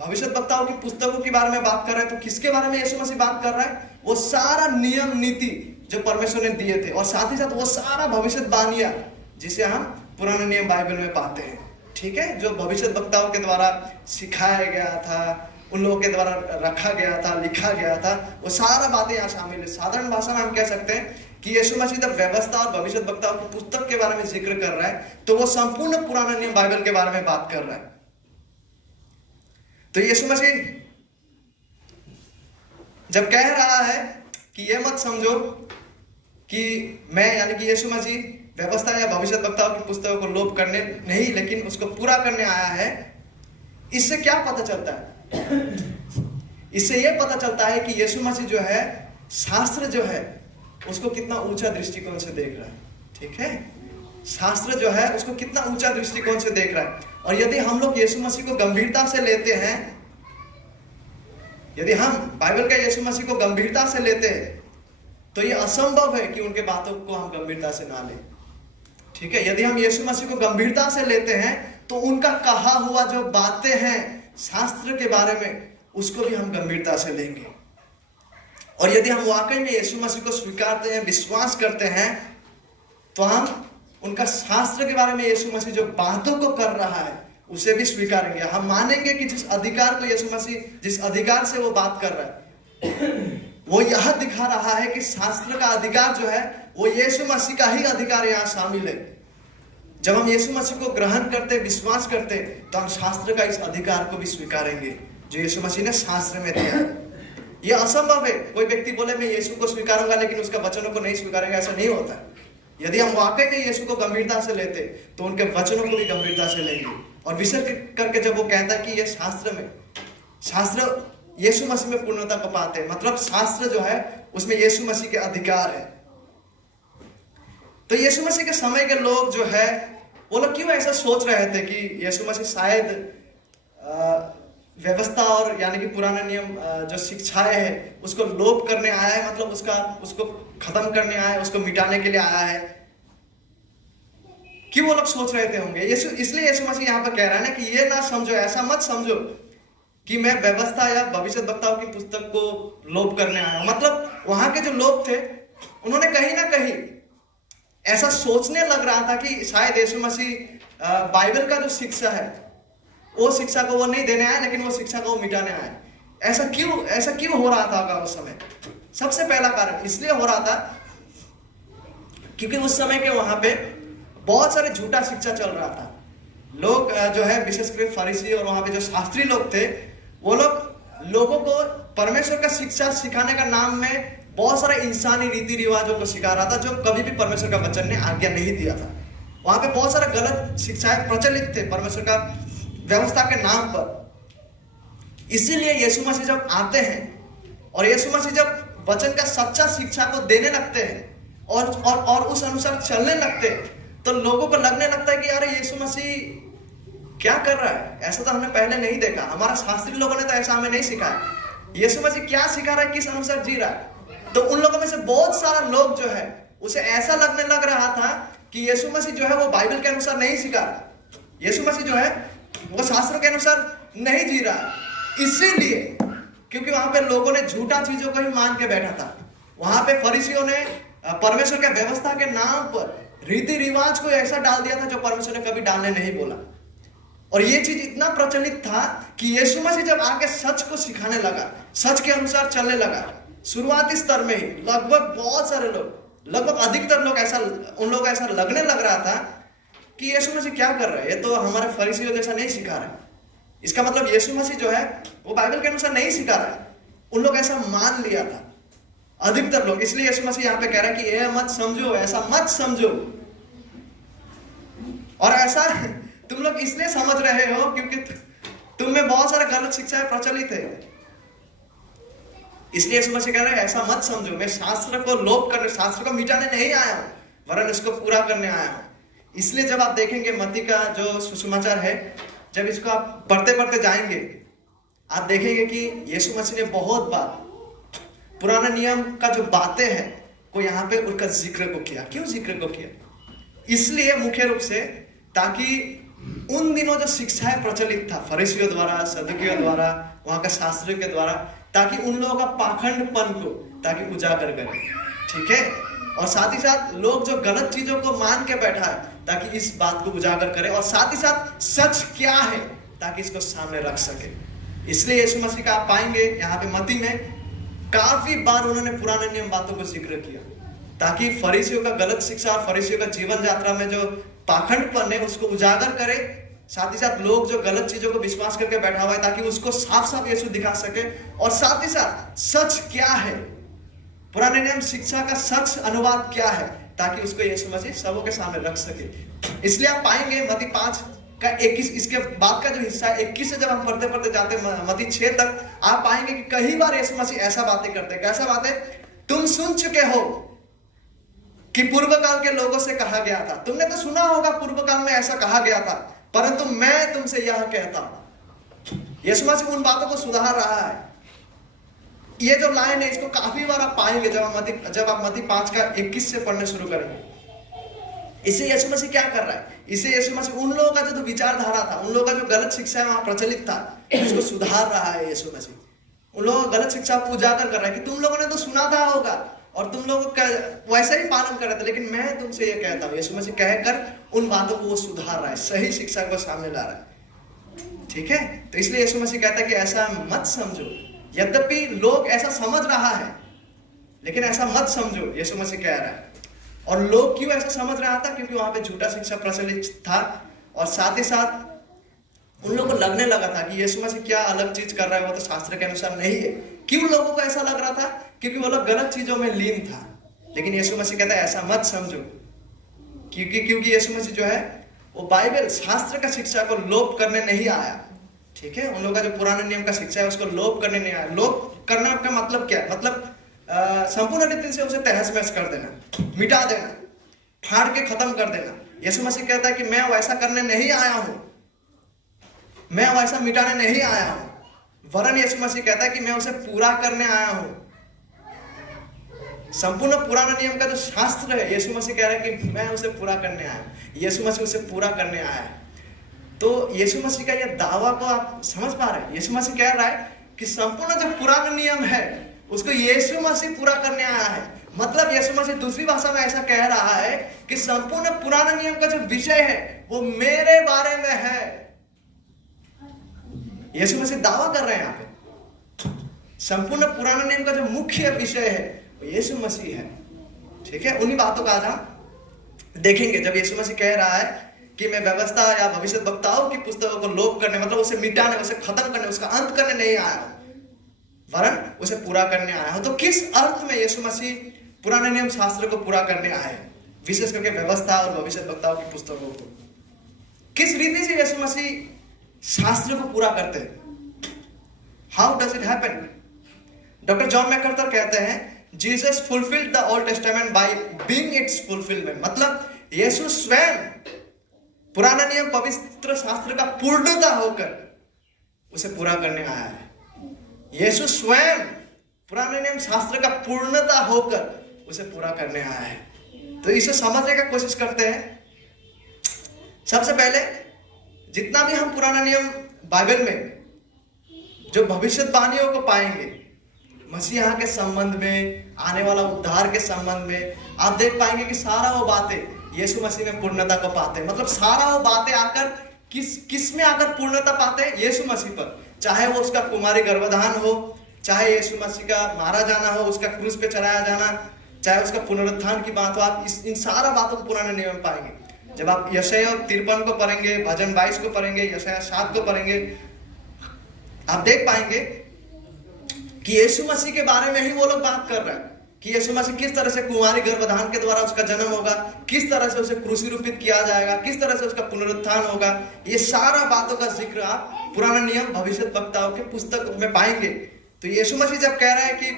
भविष्यद्वक्ताओं की पुस्तकों के बारे में बात कर रहे हैं, तो किसके बारे में यीशु मसीह बात कर रहा है? वो सारा नियम नीति जो परमेश्वर ने दिए थे, और साथ ही साथ वो सारा भविष्यवाणियां जिसे हम पुराने नियम बाइबल में पाते हैं। ठीक है, जो भविष्यद्वक्ताओं के द्वारा सिखाया गया था, उन लोगों के द्वारा रखा गया था, लिखा गया था, वो सारा बातें यहाँ शामिल है। साधारण भाषा में हम कह सकते हैं कि यीशु मसीह जब व्यवस्था और भविष्यद्वक्ताओं की पुस्तक के बारे में जिक्र कर रहा है, तो वो संपूर्ण पुराना नियम बाइबल के बारे में बात कर रहा है। तो यीशु मसीह जब कह रहा है कि ये मत समझो कि मैं, यानी कि यीशु मसीह व्यवस्था या भविष्यद्वक्ताओं की पुस्तकों को लोप करने नहीं, लेकिन उसको पूरा करने आया है, इससे क्या पता चलता है? इससे यह पता चलता है कि यीशु मसीह जो है, शास्त्र जो है, उसको कितना ऊंचा दृष्टिकोण से देख रहा है। ठीक है, शास्त्र जो है उसको कितना ऊंचा दृष्टिकोण से देख रहा है। और यदि हम लोग यीशु मसीह को गंभीरता से लेते हैं, यदि हम बाइबल का यीशु मसीह को गंभीरता से लेते हैं, तो ये असंभव है कि उनके बातों को हम गंभीरता से ना लें। ठीक है, यदि हम यीशु मसीह को गंभीरता से लेते हैं, तो उनका कहा हुआ जो बातें हैं शास्त्र के बारे में, उसको भी हम गंभीरता से लेंगे। और यदि हम वाकई में यीशु मसीह को स्वीकारते हैं, विश्वास करते हैं, तो हम उनका शास्त्र के बारे में यीशु मसीह जो बातों को कर रहा है उसे भी स्वीकारेंगे। हम मानेंगे कि जिस अधिकार को यीशु मसीह, जिस अधिकार से वो बात कर रहा है, वो यह दिखा रहा है कि शास्त्र का अधिकार जो है वो यीशु मसीह का ही अधिकार यहाँ शामिल है। जब हम यीशु मसीह को ग्रहण करते, विश्वास करते, तो हम शास्त्र का इस अधिकार को भी स्वीकारेंगे जो यीशु मसीह ने शास्त्र में दिया है। यह असंभव है कोई व्यक्ति बोले मैं यीशु को स्वीकारूंगा लेकिन उसका वचनों को नहीं स्वीकारेंगे, ऐसा नहीं होता। यदि हम वाकई में यीशु को गंभीरता से लेते, तो उनके वचनों को भी गंभीरता से लेंगे। और विशेष करके जब वो कहता है कि ये शास्त्र यीशु मसीह में पूर्णता को पाते हैं, मतलब शास्त्र जो है उसमें यीशु मसीह के अधिकार है। तो यीशु मसीह के समय के लोग जो है, वो लोग क्यों ऐसा सोच रहे थे कि यीशु मसीह शायद व्यवस्था और यानी कि पुराना नियम जो शिक्षाएं है उसको लोप करने आया है, मतलब उसको खत्म करने आया है, उसको मिटाने के लिए आया है। क्यों वो लोग सोच रहे थे होंगे? इसलिए यीशु मसीह यहाँ पर कह रहा है ना कि ये ना समझो, ऐसा मत समझो कि मैं व्यवस्था या भविष्यद्वक्ताओं की पुस्तक को लोप करने आया हूं। मतलब वहां के जो लोग थे, उन्होंने कहीं ना कहीं ऐसा सोचने लग रहा था कि शायद यीशु मसीह बाइबल का जो शिक्षा है, वो शिक्षा को वो नहीं देने आए, लेकिन वो शिक्षा को वो मिटाने आए। ऐसा क्यों हो रहा था उस समय? सबसे पहला कारण इसलिए हो रहा था क्योंकि उस समय के वहां पे बहुत सारे झूठा शिक्षा चल रहा था। लोग जो है, विशेषकर फरीसी और वहां पे जो शास्त्री लोग थे, वो लोग लोगों को परमेश्वर का शिक्षा सिखाने का नाम में बहुत सारे इंसानी रीति रिवाजों को सिखा रहा था, जो कभी भी परमेश्वर का वचन ने आज्ञा नहीं दिया था। वहां पे बहुत सारे गलत शिक्षाएं प्रचलित थे परमेश्वर का व्यवस्था के नाम पर। इसीलिए यीशु मसीह जब आते हैं और यीशु मसीह जब वचन का सच्चा शिक्षा को देने लगते हैं और उस अनुसार चलने लगते हैं, तो लोगों को लगने लगता है कि यार यीशु मसीह क्या कर रहा है, ऐसा तो हमने पहले नहीं देखा, हमारा शास्त्री लोगों ने तो ऐसा हमें नहीं सिखाया, यीशु मसीह क्या सिखा रहा है, किस अनुसार जी रहा है। तो उन लोगों में से बहुत सारा लोग जो है उसे ऐसा लगने लग रहा था कि यीशु मसीह जो है वो बाइबल के अनुसार नहीं सिखा रहा, यीशु मसीह जो है वो शास्त्रों के अनुसार नहीं जी रहा। इसीलिए क्योंकि वहां पे लोगों ने झूठा चीजों को ही मान के बैठा था, वहां पे फरीसियों ने परमेश्वर के व्यवस्था के नाम पर रीति रिवाज को ऐसा डाल दिया था जो परमेश्वर ने कभी डालने नहीं बोला। और ये चीज इतना प्रचलित था कि यीशु मसीह जब आके सच को सिखाने लगा, सच के अनुसार चलने लगा, शुरुआती स्तर में ही लगभग बहुत सारे लोग, लगभग अधिकतर लोग ऐसा, उन लोग ऐसा लगने लग रहा था कि यीशु मसीह क्या कर रहा है, ये तो हमारे फरीसियों जैसा नहीं सिखा रहा है, इसका मतलब यीशु मसीह जो है वो बाइबल के अनुसार नहीं सिखा रहा है। उन लोग ऐसा मान लिया था, अधिकतर लोग। इसलिए यीशु मसीह यहाँ पे कह रहा है कि ये मत समझो, ऐसा मत समझो। और ऐसा तुम लोग इसलिए समझ रहे हो क्योंकि तुम में बहुत सारे गलत शिक्षाएं प्रचलित है, इसलिए यीशु मसीह कह रहे हैं ऐसा मत समझो, मैं शास्त्र को लोप करने, शास्त्र को मिटाने नहीं आया हूं, वरन इसको पूरा करने आया हूं। इसलिए जब आप देखेंगे मत्ती का जो सुसमाचार है, जब इसको आप पढ़ते पढ़ते जाएंगे, आप देखेंगे कि यीशु मसीह ने बहुत बार पुराने नियम का जो बातें हैं को यहाँ पे उनका जिक्र को किया। क्यों जिक्र को किया? इसलिए मुख्य रूप से ताकि उन दिनों जो शिक्षाएं प्रचलित था फरीसियों द्वारा, सदुकियों द्वारा, वहां का शास्त्रियों के द्वारा, ताकि उन लोगों का पाखंडपन को ताकि उजागर करे, ठीक है। और साथ ही साथ लोग जो गलत चीजों को मान के बैठा है ताकि इस बात को उजागर करे, और साथ ही साथ सच क्या है ताकि इसको सामने रख सके। इसलिए यीशु मसीह का आप पाएंगे यहाँ पे मत्ती में काफी बार उन्होंने पुराने नियम बातों को जिक्र किया, ताकि फरीसियों का गलत शिक्षा और फरीसियों का जीवन यात्रा में जो पाखंडपन है उसको उजागर करे, साथ ही साथ लोग जो गलत चीजों को विश्वास करके बैठा हुआ है ताकि उसको साफ साफ यीशु दिखा सके, और साथ ही साथ सच क्या है, पुराने नियम शिक्षा का सच अनुवाद क्या है, ताकि उसको यीशु मसीह सबों के सामने रख सके। इसलिए आप पाएंगे मत्ती 5 का 21, इसके बाद का जो हिस्सा है 21 से जब हम पढ़ते पढ़ते जाते हैं मत्ती 6 तक, आप पाएंगे कि कई बार यीशु मसीह ऐसा बातें करते हैं। कैसा बातें? तुम सुन चुके हो कि पूर्व काल के लोगों से कहा गया था, तुमने तो सुना होगा पूर्व काल में ऐसा कहा गया था, परंतु मैं तुमसे यह कहता हूं। यीशु मसीह उन बातों को सुधार रहा है। ये जो लाइन है इसको काफी बार आप पाएंगे जब आप मत्ती 5 का 21 से पढ़ने शुरू करेंगे। इसे यीशु मसीह क्या कर रहा है? इसे यीशु मसीह उन लोगों का जो विचारधारा था, उन लोगों का जो गलत शिक्षा वहां प्रचलित था, उसको सुधार रहा है यीशु मसीह। उन लोगों को गलत शिक्षा को उजागर कर रहा है कि तुम लोगों ने तो सुना था होगा और तुम लोग वैसे ही पालन कर रहे थे, लेकिन मैं तुमसे ये कहता हूं। यीशु मसीह कहकर उन बातों को वो सुधार रहा है, सही शिक्षा को सामने ला रहा है, ठीक है। तो इसलिए यीशु मसीह कहता है कि ऐसा मत समझो, यद्यपि लोग ऐसा समझ रहा है लेकिन ऐसा मत समझो, यीशु मसीह कह रहा है। और लोग क्यों ऐसा समझ रहा था? क्योंकि वहां पे झूठा शिक्षा प्रचलित था, और साथ ही साथ उन लोगों को लगने लगा था कि यीशु मसीह क्या अलग चीज कर रहा है, वो तो शास्त्र के अनुसार नहीं है। क्यों लोगों को ऐसा लग रहा था? क्योंकि वो लोग गलत चीजों में लीन था। लेकिन यीशु मसीह कहता है ऐसा मत समझो, क्योंकि यीशु मसीह जो है वो बाइबल शास्त्र का शिक्षा को लोप करने नहीं आया, ठीक है। उन लोगों का जो पुराने नियम का शिक्षा है उसको लोप करने नहीं आया। लोप करना का मतलब क्या? मतलब संपूर्ण रीति से उसे तहस महस कर देना, मिटा देना, फाड़ के खत्म कर देना। यीशु मसीह कहता है कि मैं वैसा करने नहीं आया हूं, मैं वैसा मिटाने नहीं आया हूं, वरन यीशु मसीह कहता है कि मैं उसे पूरा करने आया हूं। संपूर्ण पुराना नियम का जो शास्त्र है, यीशु मसीह कह रहा है कि मैं उसे पूरा करने आया हूं। यीशु मसीह उसे पूरा करने आया है। तो यीशु मसीह का यह दावा को आप समझ पा रहे हैं? यीशु मसीह कह रहा है कि संपूर्ण जो पुराना नियम है उसको यीशु मसीह पूरा करने आया है। मतलब यीशु मसीह दूसरी भाषा में ऐसा कह रहा है कि संपूर्ण पुराना नियम का जो विषय है वो मेरे बारे में है। यीशु मसीह दावा कर रहे हैं यहाँ पे संपूर्ण पुराना नियम का जो मुख्य विषय है वो यीशु मसीह है, ठीक है। उन्हीं बातों का आज हम देखेंगे। जब यीशु मसीह कह रहा है कि मैं व्यवस्था या भविष्य वक्ताओं की पुस्तकों को लोप करने, मतलब उसे मिटाने, उसे खत्म करने, उसका अंत करने नहीं आया हूं, वरन उसे पूरा करने आया हूं। तो किस अर्थ में यीशु मसीह पुराने नियम शास्त्र को पूरा करने आए, विशेष करके व्यवस्था और भविष्य वक्ताओं की पुस्तकों को? किस रीति से यीशु मसीह शास्त्र को पूरा करते हैं? How does it happen? Doctor John MacArthur कहते हैं Jesus fulfilled the old testament by being it's fulfilment. मतलब यीशु स्वयं पुराना नियम पवित्र शास्त्र का पूर्णता होकर उसे पूरा करने आया है। यीशु स्वयं पुराने नियम शास्त्र का पूर्णता होकर उसे पूरा करने आया है। तो इसे समझने का कोशिश करते हैं। सबसे पहले जितना भी हम पुराना नियम बाइबल में जो भविष्यवाणियों को पाएंगे मसीहा के संबंध में, आने वाला उद्धार के संबंध में, आप देख पाएंगे कि सारा वो बातें यीशु मसीह में पूर्णता को पाते हैं। मतलब सारा वो बातें आकर किस में आकर पूर्णता पाते हैं? यीशु मसीह पर। चाहे वो उसका कुमारी गर्भधान हो, चाहे यीशु मसीह का मारा जाना हो, उसका क्रूस पे चढ़ाया जाना, चाहे उसका पुनरुत्थान की बात हो, आप इन सारा बातों को पुराने नियम में पाएंगे। जब आप यशायाह 53 को पढ़ेंगे, भजन 22 को पढ़ेंगे, यशायाह 7 को पढ़ेंगे, आप देख पाएंगे कि यीशु मसीह के बारे में ही वो लोग बात कर रहे हैं कि यीशु मसीह किस तरह से कुंवारी गर्भधान के द्वारा उसका जन्म होगा, किस तरह से उसे क्रूसी रूपित किया जाएगा, किस तरह से उसका पुनरुत्थान होगा। ये सारा बातों का जिक्र आप पुराना नियम भविष्यद्वक्ताओं के पुस्तक में पाएंगे। तो यीशु मसीह जब कह रहा है कि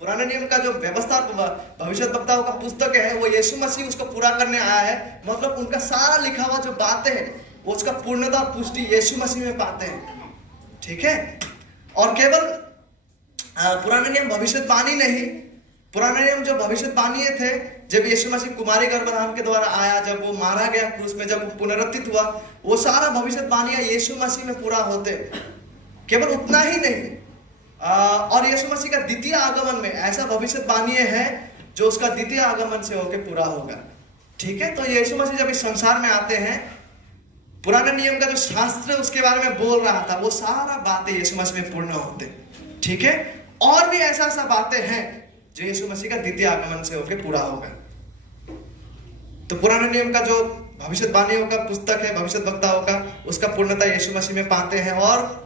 पुराने नियम का जो व्यवस्था भविष्यद्वक्ताओं का पुस्तक है वो यीशु मसीह उसको पूरा करने आया है, मतलब उनका सारा लिखा हुआ जो बातें हैं वो उसका पूर्णता पुष्टि यीशु मसीह में पाते हैं। ठीक है। और केवल पुराने नियम भविष्यवाणी नहीं, पुराने नियम जो भविष्यवाणी थे, जब यीशु मसीह कुमारी गर्भधान के द्वारा आया, जब वो मारा गया क्रूस में, जब वो पुनरुत्थित हुआ, वो सारा भविष्यवाणियां यीशु मसीह में पूरा होते। केवल उतना ही नहीं, और यीशु मसीह का द्वितीय आगमन में ऐसा भविष्यवाणी है जो उसका द्वितीय आगमन से होकर पूरा होगा। ठीक है। तो यीशु मसीह जब इस संसार में आते हैं, पुराने नियम का जो शास्त्र उसके बारे में बोल रहा था वो सारा बातें यीशु मसीह में पूर्ण होते। ठीक है। और भी ऐसा बातें हैं जो यीशु मसीह का द्वितीय आगमन से होकर पूरा होगा। तो पुराने नियम का जो भविष्यवाणियों का पुस्तक है भविष्यद्वक्ताओं का, उसका पूर्णता यीशु मसीह में पाते हैं। और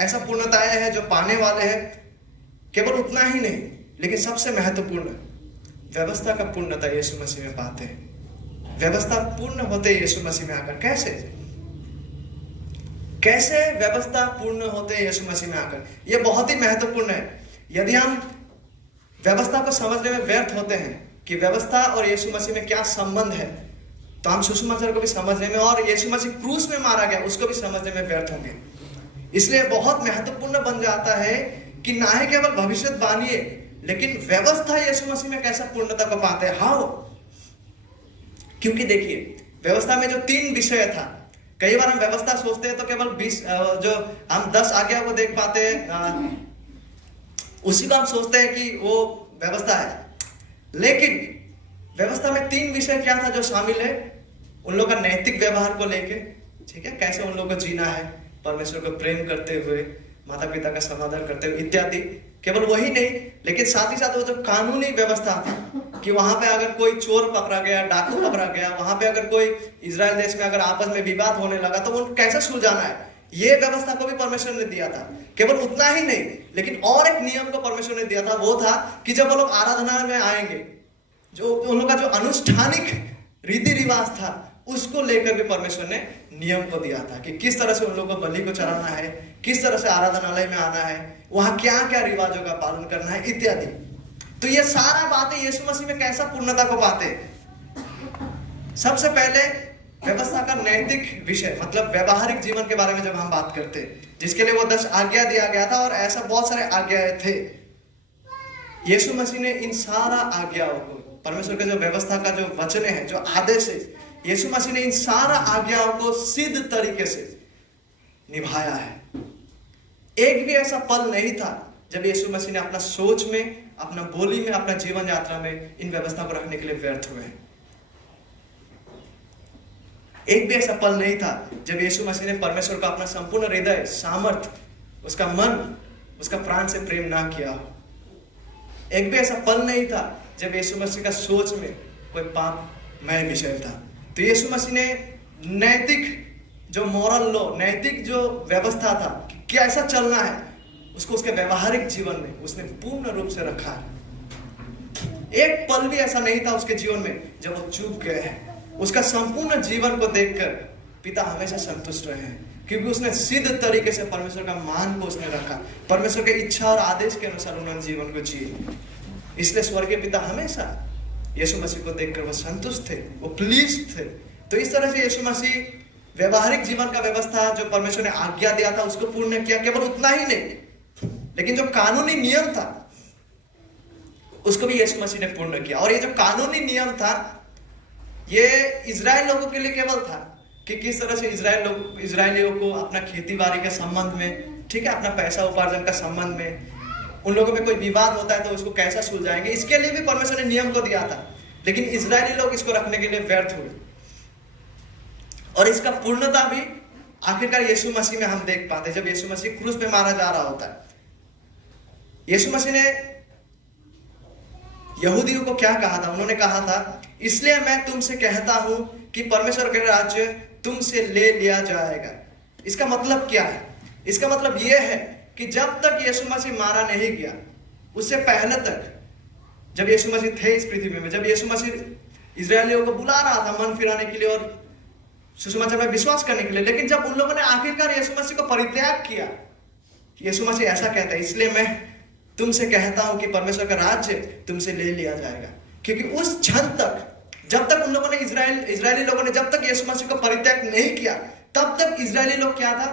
ऐसा पूर्णताएं हैं जो पाने वाले हैं। केवल उतना ही नहीं, लेकिन सबसे महत्वपूर्ण व्यवस्था का पूर्णता यीशु मसीह में पाते हैं। व्यवस्था पूर्ण होते यीशु मसीह में आकर। कैसे व्यवस्था पूर्ण होते हैं यीशु मसीह में आकर? यह बहुत ही महत्वपूर्ण है। यदि हम व्यवस्था को समझने में व्यर्थ होते हैं कि व्यवस्था और यीशु मसीह में क्या संबंध है, तो हम सुसमाचार को भी समझने में और यीशु मसीह क्रूस में मारा गया उसको भी समझने में व्यर्थ होंगे। इसलिए बहुत महत्वपूर्ण बन जाता है कि ना ही केवल भविष्यवाणी लेकिन व्यवस्था यीशु मसीह में कैसा पूर्णता को पाते हैं। हाउ? क्योंकि देखिए, व्यवस्था में जो 3 विषय था, कई बार हम व्यवस्था सोचते हैं तो केवल 20 जो हम 10 आज्ञा को देख पाते हैं, उसी को हम सोचते हैं कि वो व्यवस्था है। लेकिन व्यवस्था में 3 विषय क्या था जो शामिल है? उन लोगों का नैतिक व्यवहार को लेके, ठीक है, कैसे उन लोगों को जीना है, परमेश्वर को प्रेम करते हुए, माता पिता का समादर करते हुए इत्यादि। केवल वही नहीं, लेकिन साथ ही साथ वो जो कानूनी व्यवस्था थी कि वहां पे अगर कोई चोर पकड़ा गया, डाकू पकड़ा गया, वहां पे अगर कोई इजराइल देश में अगर आपस में विवाद होने लगा तो वो कैसे सुलझाना है, ये व्यवस्था को भी परमेश्वर ने दिया था। केवल उतना ही नहीं, लेकिन और एक नियम को परमेश्वर ने दिया था, वो था कि जब वो लोग आराधना में आएंगे, जो उन लोगों का जो अनुष्ठानिक रीति रिवाज था उसको लेकर भी परमेश्वर ने नियम को दिया था कि किस तरह से उन लोगों को बलि को चढ़ाना है, किस तरह से आराधनालय में आना है, वहां क्या क्या रिवाजों का पालन करना है इत्यादि। तो ये सारा बातें यीशु मसीह में कैसा पूर्णता को पाते? सबसे पहले व्यवस्था का नैतिक विषय, मतलब व्यवहारिक जीवन के बारे में जब हम बात करते हैं, जिसके लिए वो 10 आज्ञा दिया गया था और ऐसा बहुत सारे आज्ञाएं थे। यीशु मसीह ने इन सारा आज्ञाओं को, परमेश्वर के जो व्यवस्था का जो वचन है, जो आदेश है, यीशु मसीह ने इन सारा आज्ञाओं को सिद्ध तरीके से निभाया है। एक भी ऐसा पल नहीं था जब यीशु मसीह ने अपना सोच में, अपना बोली में, अपना जीवन यात्रा में इन व्यवस्था को रखने के लिए व्यर्थ हुए। एक भी ऐसा पल नहीं था जब यीशु मसीह ने परमेश्वर को अपना संपूर्ण हृदय, सामर्थ, उसका मन, उसका प्राण से प्रेम ना किया हो। एक भी ऐसा पल नहीं था जब यीशु मसीह का सोच में कोई पापमय विषय था। तो यीशु मसीह ने नैतिक जो मॉरल लॉ, नैतिक जो व्यवस्था था कि कैसा चलना है, उसको उसके व्यवहारिक जीवन में उसने पूर्ण रूप से रखा है। एक पल भी ऐसा नहीं था उसके जीवन में जब वो चूक गए हैं। उसका संपूर्ण जीवन को देखकर पिता हमेशा संतुष्ट रहे हैं क्योंकि उसने सिद्ध तरीके से परमेश्वर का मान को उसने रखा, परमेश्वर की इच्छा और आदेश के अनुसार उन्होंने जीवन को जिए। इसलिए स्वर्गीय पिता हमेशा यीशु मसीह को देखकर वो संतुष्ट थे, वो प्लीज थे। तो इस तरह से यीशु मसीह व्यवहारिक जीवन का व्यवस्था जो परमेश्वर ने आज्ञा दिया था उसको पूर्ण किया। केवल उतना ही नहीं, लेकिन जो कानूनी नियम था उसको भी यीशु मसीह ने पूर्ण किया। और ये जो कानूनी नियम था ये इजराइल लोगों के लिए केवल था कि किस तरह से इजरायलियों को अपना खेती बाड़ी के संबंध में, ठीक है, अपना पैसा उपार्जन का संबंध में, उन लोगों में कोई विवाद होता है तो उसको कैसा सुलझाएंगे, इसके लिए भी परमेश्वर ने नियम को दिया था। लेकिन इजरायली लोग इसको रखने के लिए व्यर्थ हुए और इसका पूर्णता भी आखिरकार यीशु मसीह में हम देख पाते हैं। जब यीशु मसीह क्रूस पे मारा जा रहा होता है, यीशु मसीह ने यहूदियों को क्या कहा था? उन्होंने कहा था, इसलिए मैं तुमसे कहता हूं कि परमेश्वर का राज्य तुमसे ले लिया जाएगा। इसका मतलब क्या है? इसका मतलब यह है कि जब तक यीशु मसीह मारा नहीं गया, उससे पहले तक जब यीशु मसीह थे इस पृथ्वी में, जब यीशु मसीह इजरायलियों को बुला रहा था मन फिराने के लिए और सुसमाचार में विश्वास करने के लिए, लेकिन जब उन लोगों ने आखिरकार यीशु मसीह को परित्याग किया, यीशु मसीह ऐसा कहता है, इसलिए मैं तुमसे कहता हूं कि परमेश्वर का राज्य तुमसे ले लिया जाएगा। क्योंकि उस क्षण तक, जब तक उन लोगों ने इजरायली लोगों ने जब तक यीशु मसीह को परित्याग नहीं किया, तब तक इजरायली लोग क्या था?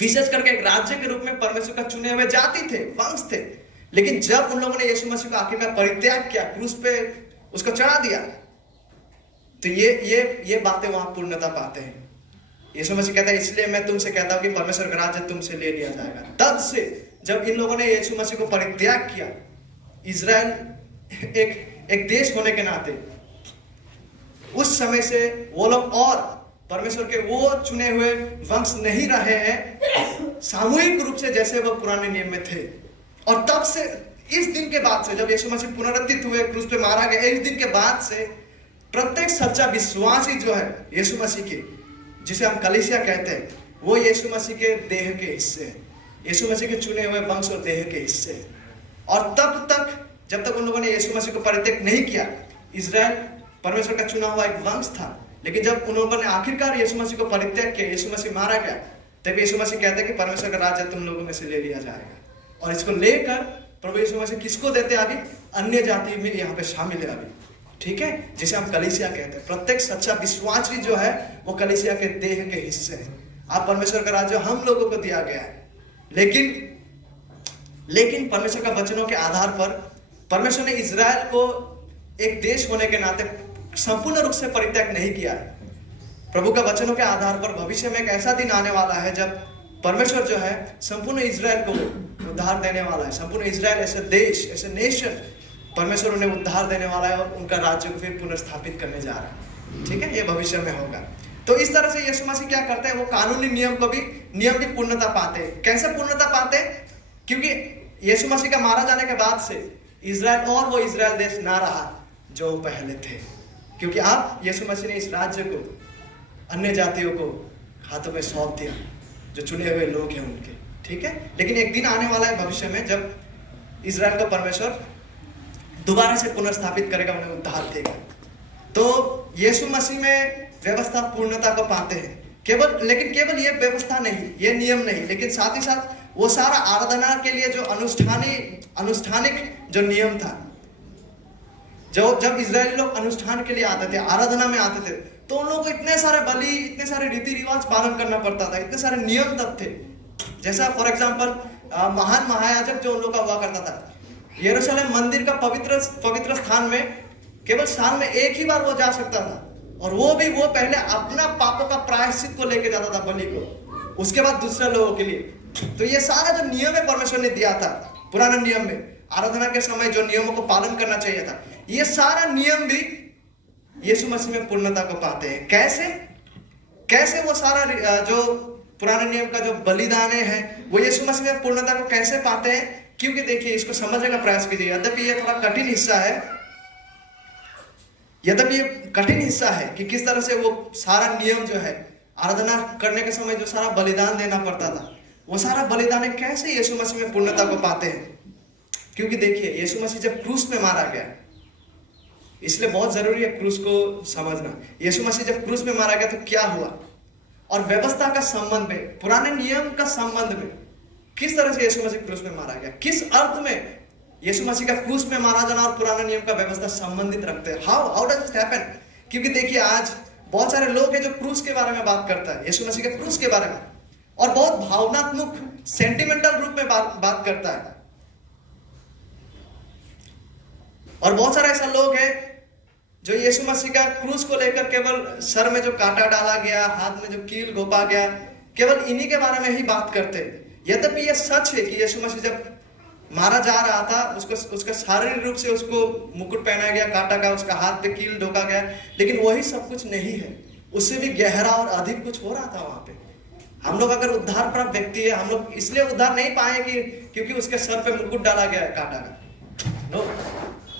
विशेष करके एक राज्य के रूप में परमेश्वर का चुने हुए जाति थे, वंश थे। लेकिन जब उन लोगों ने यीशु मसीह को आखिरकार परित्याग किया, क्रूस पे उसको चढ़ा दिया, तो ये बातें वहां पूर्णता पाते हैं। यीशु मसीह कहता है, इसलिए मैं तुमसे कहता हूं कि परमेश्वर का राज्य तुमसे ले लिया जाएगा। तब से जब इन लोगों ने यीशु मसीह को परित्याग किया, इजराइल एक देश होने के नाते उस समय से वो लोग और परमेश्वर के वो चुने हुए वंश नहीं रहे हैं सामूहिक रूप से जैसे वो पुराने नियम में थे। और तब से, इस दिन के बाद से, जब यीशु मसीह पुनरुत्थित हुए, क्रूस पे मारा गया, इस दिन के बाद से प्रत्येक सच्चा विश्वासी जो है यीशु मसीह के, जिसे हम कलीसिया कहते हैं, वो यीशु मसीह के देह के हिस्से हैं, यीशु मसीह के चुने हुए वंश और देह के हिस्से हैं। और तब तक, जब तक उन लोगों ने यीशु मसीह को परित्याग नहीं किया, इजराइल परमेश्वर का चुना हुआ एक वंश था। लेकिन जब उन लोगों ने आखिरकार यीशु मसीह को परित्याग किया, यीशु मसीह मारा गया, तब यीशु मसीह कहते हैं कि परमेश्वर का राज्य तुम लोगों में से ले लिया जाएगा। और इसको लेकर प्रभु यीशु मसीह किसको देते हैं? अभी अन्य जाति में यहाँ पे शामिल है अभी, ठीक है, जिसे हम कलीसिया कहते हैं। प्रत्येक सच्चा विश्वासी जो है वो कलीसिया के देह के हिस्से हैं। आप परमेश्वर का राज्य हम लोगों को दिया गया है, लेकिन परमेश्वर का वचनों के आधार पर परमेश्वर ने इजराइल को एक देश होने के नाते संपूर्ण रूप से परित्याग नहीं किया है। प्रभु का वचनों के आधार पर भविष्य में एक ऐसा दिन आने वाला है जब परमेश्वर जो है संपूर्ण इजराइल को उद्धार देने वाला है। संपूर्ण इजराइल ऐसे देश, ऐसे नेशन, परमेश्वर उन्हें उद्धार देने वाला है और उनका राज्य को फिर पुनर्स्थापित करने जा रहा है, ठीक है, ये भविष्य में होगा। तो इस तरह से यीशु मसीह क्या करते हैं? वो कानूनी नियम भी पूर्णता पाते हैं। कैसे पूर्णता पाते हैं? क्योंकि यीशु मसीह का मारा जाने के बाद से इजराइल और वो इजराइल देश ना रहा जो पहले थे, क्योंकि अब यीशु मसीह ने इस राज्य को अन्य जातियों को हाथों में सौंप दिया, जो चुने हुए लोग हैं उनके, ठीक है। लेकिन एक दिन आने वाला है भविष्य में जब इजराइल का परमेश्वर दोबारा से पुनर्स्थापित करेगा, उन्हें उद्धार देगा। तो यीशु मसीह में व्यवस्था पूर्णता को पाते हैं। लेकिन केवल ये व्यवस्था नहीं, ये नियम नहीं, लेकिन साथ ही साथ वो सारा आराधना के लिए जो अनुष्ठानिक जो नियम था, जब इजरायली लोग अनुष्ठान के लिए आते थे, आराधना में आते थे, तो उन लोगों को इतने सारे बलि, इतने सारे रीति रिवाज पालन करना पड़ता था, इतने सारे नियम तब थे। जैसा फॉर एग्जाम्पल महान महायाजक जो उन लोग का हुआ करता था, यरूशलेम मंदिर का पवित्र स्थान में केवल साल में एक ही बार वो जा सकता था, और वो पहले अपना पापों का प्रायश्चित को लेके जाता था बलि को, उसके बाद दूसरे लोगों के लिए। तो ये सारा जो नियम है परमेश्वर ने दिया था पुराने नियम में, आराधना के समय जो नियमों को पालन करना चाहिए था, ये सारा नियम भी यीशु मसीह में पूर्णता को पाते हैं। कैसे वो सारा जो पुराने नियम का जो बलिदान है वो यीशु मसीह में पूर्णता को कैसे पाते हैं? क्योंकि देखिए, इसको समझने का प्रयास कीजिए। यद्यपि ये थोड़ा कठिन हिस्सा है कि किस तरह से वो सारा नियम जो है आराधना करने के समय जो सारा बलिदान देना पड़ता था, वो सारा बलिदान कैसे यीशु मसीह में पूर्णता को पाते हैं। क्योंकि देखिए, यीशु मसीह जब क्रूस में मारा गया, इसलिए बहुत जरूरी है क्रूस को समझना। यीशु मसीह जब क्रूस में मारा गया तो क्या हुआ? और व्यवस्था का संबंध में, पुराने नियम का संबंध में किस तरह से यीशु मसीह क्रूस में मारा गया, किस अर्थ में यीशु मसीह का क्रूस में मारा जाना और पुराने नियम का व्यवस्था संबंधित रखते हैं। How does it happen? क्योंकि देखिए आज बहुत सारे लोग हैं जो क्रूस के बारे में बात करता है, यीशु मसीह के क्रूस के बारे में, और बहुत भावनात्मक सेंटिमेंटल रूप में बात करता है। और बहुत सारे ऐसा लोग हैं जो यीशु मसीह का क्रूस को लेकर केवल सर में जो कांटा डाला गया, हाथ में जो कील घोंपा गया, केवल इन्हीं के बारे में ही बात करते हैं। यद्यपि यह सच है कि यीशु मसीह जब मारा जा रहा था, उसका शारीरिक रूप से उसको मुकुट पहनाया गया कांटा का, उसका हाथ पे कील ढोका गया, लेकिन वही सब कुछ नहीं है, उससे भी गहरा और अधिक कुछ हो रहा था वहां पे। हम लोग अगर उद्धार प्राप्त व्यक्ति है, हम लोग इसलिए उद्धार नहीं पाए कि क्योंकि उसके सर पे मुकुट डाला गया है कांटा का। नो,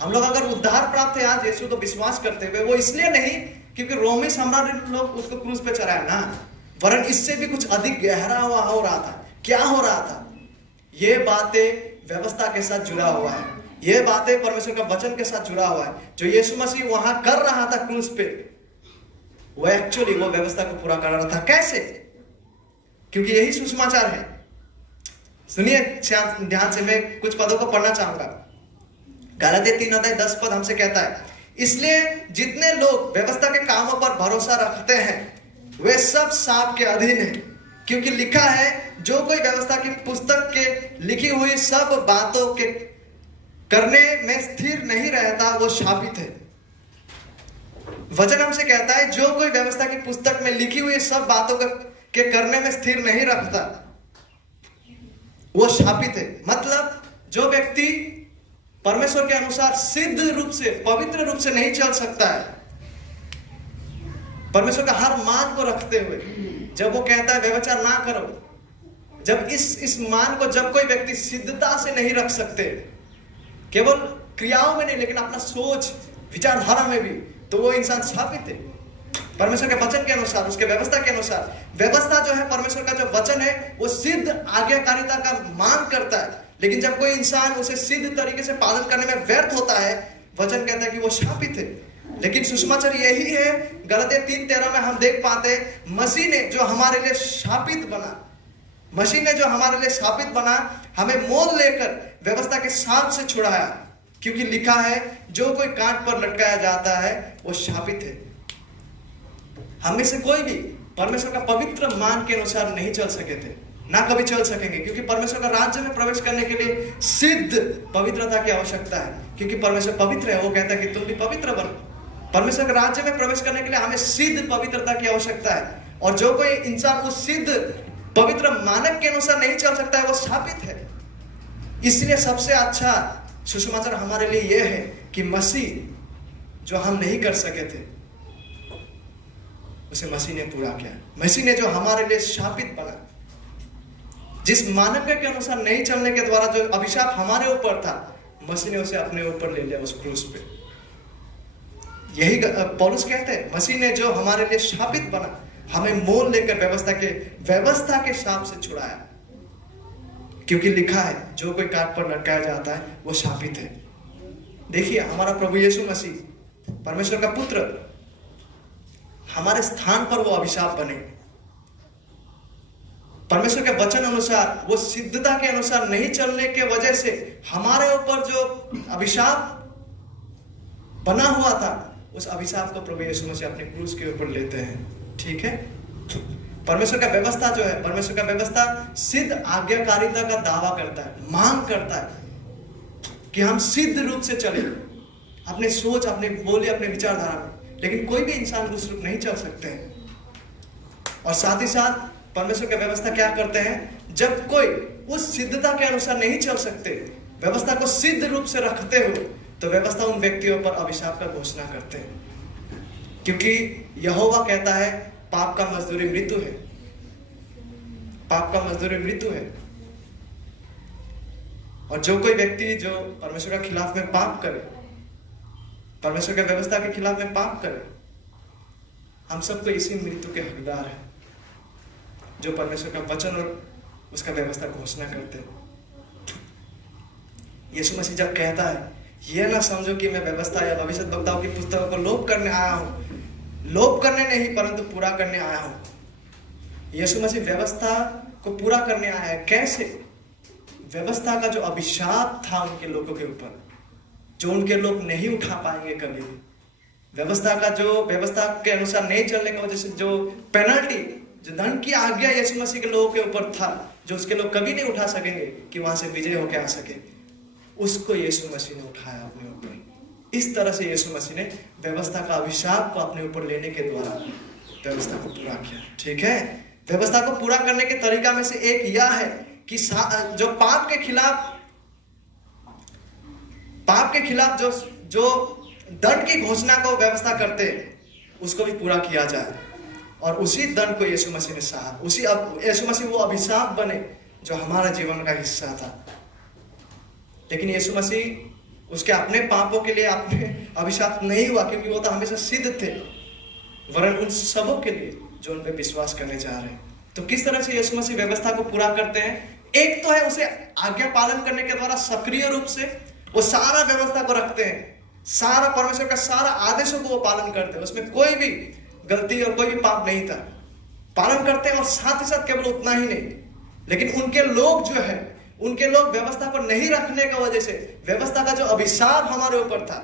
हम लोग अगर उद्धार प्राप्त है आज यीशु तो विश्वास करते हुए, वो इसलिए नहीं क्योंकि रोमी सम्राट लोग उसको क्रूस पे चढ़ाया ना, वरन इससे भी कुछ अधिक गहरा हो रहा था। क्या हो रहा था? ये बातें व्यवस्था के साथ जुड़ा हुआ है, ये बातें परमेश्वर का वचन के साथ जुड़ा हुआ है। जो यीशु मसीह वहां कर रहा था क्रूस पे, वो एक्चुअली वो व्यवस्था को पूरा कर रहा था। कैसे? क्योंकि यही सुसमाचार है। सुनिए ध्यान से, मैं कुछ पदों को पढ़ना चाहूंगा। गलातिया 3:10 हमसे कहता है, इसलिए जितने लोग व्यवस्था के कामों पर भरोसा रखते हैं वे सब शाप के अधीन हैं, क्योंकि लिखा है जो कोई व्यवस्था की पुस्तक के लिखी हुई सब बातों के करने में स्थिर नहीं रहता वो शापित है। वचन हमसे कहता है जो कोई व्यवस्था की पुस्तक में लिखी हुई सब बातों के करने में स्थिर नहीं रखता वो शापित है। मतलब जो व्यक्ति परमेश्वर के अनुसार सिद्ध रूप से, पवित्र रूप से नहीं चल सकता है, परमेश्वर का हर मान को रखते हुए, जब वो कहता है व्यभिचार ना करो, जब इस मान को जब कोई व्यक्ति सिद्धता से नहीं रख सकते, केवल क्रियाओं में नहीं लेकिन अपना सोच विचारधारा में भी, तो वो इंसान शापित है। परमेश्वर के वचन के अनुसार, उसके व्यवस्था के अनुसार, व्यवस्था जो है परमेश्वर का जो वचन है वो सिद्ध आज्ञाकारिता का मांग करता है, लेकिन जब कोई इंसान उसे सिद्ध तरीके से पालन करने में व्यर्थ होता है, वचन कहता है कि वो शापित है। लेकिन सुसमाचार यही है, गलातिया 3:13 में हम देख पाते हैं, मसीह ने जो हमारे लिए शापित बना, मसीह ने जो हमारे लिए शापित बना, हमें मोल लेकर व्यवस्था के शाप से छुड़ाया, क्योंकि लिखा है जो कोई कांट पर लटकाया जाता है वो शापित है। हम में से कोई भी परमेश्वर का पवित्र मान के अनुसार नहीं चल सके थे, ना कभी चल सकेंगे, क्योंकि परमेश्वर का राज्य में प्रवेश करने के लिए सिद्ध पवित्रता की आवश्यकता है, क्योंकि परमेश्वर पवित्र है। वो कहता है कि तुम भी पवित्र बनो। परमेश्वर के राज्य में प्रवेश करने के लिए हमें सिद्ध पवित्रता की आवश्यकता है, और जो कोई इंसान उस सिद्ध पवित्र मानक के अनुसार नहीं चल सकता है वो शापित है। इसलिए सबसे अच्छा सुसमाचार हमारे लिए यह है कि मसीह जो हम नहीं कर सके थे उसे मसीह ने पूरा किया। मसीह ने जो हमारे लिए शापित बना, जिस मानक के अनुसार नहीं चलने के द्वारा जो अभिशाप हमारे ऊपर था, मसीह ने उसे अपने ऊपर ले लिया उस क्रूस पे। यही पौलुस कहते हैं, मसीह ने जो हमारे लिए शापित बना, हमें मोल लेकर व्यवस्था के शाप से छुड़ाया, क्योंकि लिखा है जो कोई काट पर लटकाया जाता है वो शापित है। देखिए हमारा प्रभु यीशु मसीह परमेश्वर का पुत्र हमारे स्थान पर वो अभिशाप बने। परमेश्वर के वचन अनुसार, वो सिद्धता के अनुसार नहीं चलने के वजह से हमारे ऊपर जो अभिशाप बना हुआ था, उस अभिशाप को प्रभु यीशु मसीह अपने क्रूस के ऊपर लेते हैं। ठीक है, परमेश्वर का व्यवस्था जो है, परमेश्वर का व्यवस्था सिद्ध आज्ञाकारिता का दावा करता है, मांग करता है कि हम सिद्ध रूप से चले अपने सोच, अपने बोले, अपने विचारधारा में। लेकिन कोई भी इंसान उस रूप नहीं चल सकते हैं। और साथ ही साथ परमेश्वर का व्यवस्था क्या करते हैं, जब कोई उस सिद्धता के अनुसार नहीं चल सकते, व्यवस्था को सिद्ध रूप से रखते हो, तो व्यवस्था उन व्यक्तियों पर अभिशाप का घोषणा करते हैं, क्योंकि यहोवा कहता है पाप का मजदूरी मृत्यु है, पाप का मजदूरी मृत्यु है। और जो कोई व्यक्ति जो परमेश्वर के खिलाफ में पाप करे, परमेश्वर के व्यवस्था के खिलाफ में पाप करे, हम सबको इसी मृत्यु के हकदार हैं, जो परमेश्वर का वचन और उसका व्यवस्था घोषणा करते हैं। यीशु मसीह जब कहता है, ये ना समझो कि मैं व्यवस्था या भविष्यद्वक्ताओं की पुस्तकों को लोप करने आया हूं, लोप करने नहीं परंतु पूरा करने आया हूं, यीशु मसीह व्यवस्था को पूरा करने आया है। कैसे? व्यवस्था का जो अभिशाप था उनके लोगों के ऊपर, जो उनके लोग नहीं उठा पाएंगे कभी, व्यवस्था के अनुसार नहीं चलने की वजह से जो पेनल्टी, जो दंड की आज्ञा यीशु मसीह के लोगों के ऊपर था, जो उसके लोग कभी नहीं उठा सकेंगे कि वहां से विजय होकर आ सके, उसको यीशु मसीह ने उठाया अपने ऊपर। इस तरह से यीशु मसीह ने व्यवस्था का अभिशाप को अपने ऊपर लेने के द्वारा व्यवस्था को पूरा किया। ठीक है, व्यवस्था को पूरा करने के तरीका में से एक यह है कि जो पाप के खिलाफ जो दंड की घोषणा को व्यवस्था करते उसको भी पूरा किया जाए, और उसी दंड को यीशु मसीह ने सहा। यीशु मसीह वो अभिशाप बने जो हमारा जीवन का हिस्सा था। लेकिन यीशु मसीह उसके अपने पापों के लिए अपने अभिशाप नहीं हुआ, क्योंकि वो तो हमेशा सिद्ध थे, वरन उन सबों के लिए जो उन पे विश्वास करने जा रहे हैं। तो किस तरह से यीशु मसीह व्यवस्था को पूरा करते हैं? एक तो है उसे आज्ञा पालन करने के द्वारा सक्रिय रूप से वो सारा व्यवस्था को रखते हैं, सारा परमेश्वर का सारा आदेशों को वो पालन करते हैं, उसमें कोई भी गलती और कोई भी पाप नहीं था, पालन करते हैं। और साथ ही साथ केवल उतना ही नहीं, लेकिन उनके लोग व्यवस्था को नहीं रखने की वजह से व्यवस्था का जो अभिशाप हमारे ऊपर था,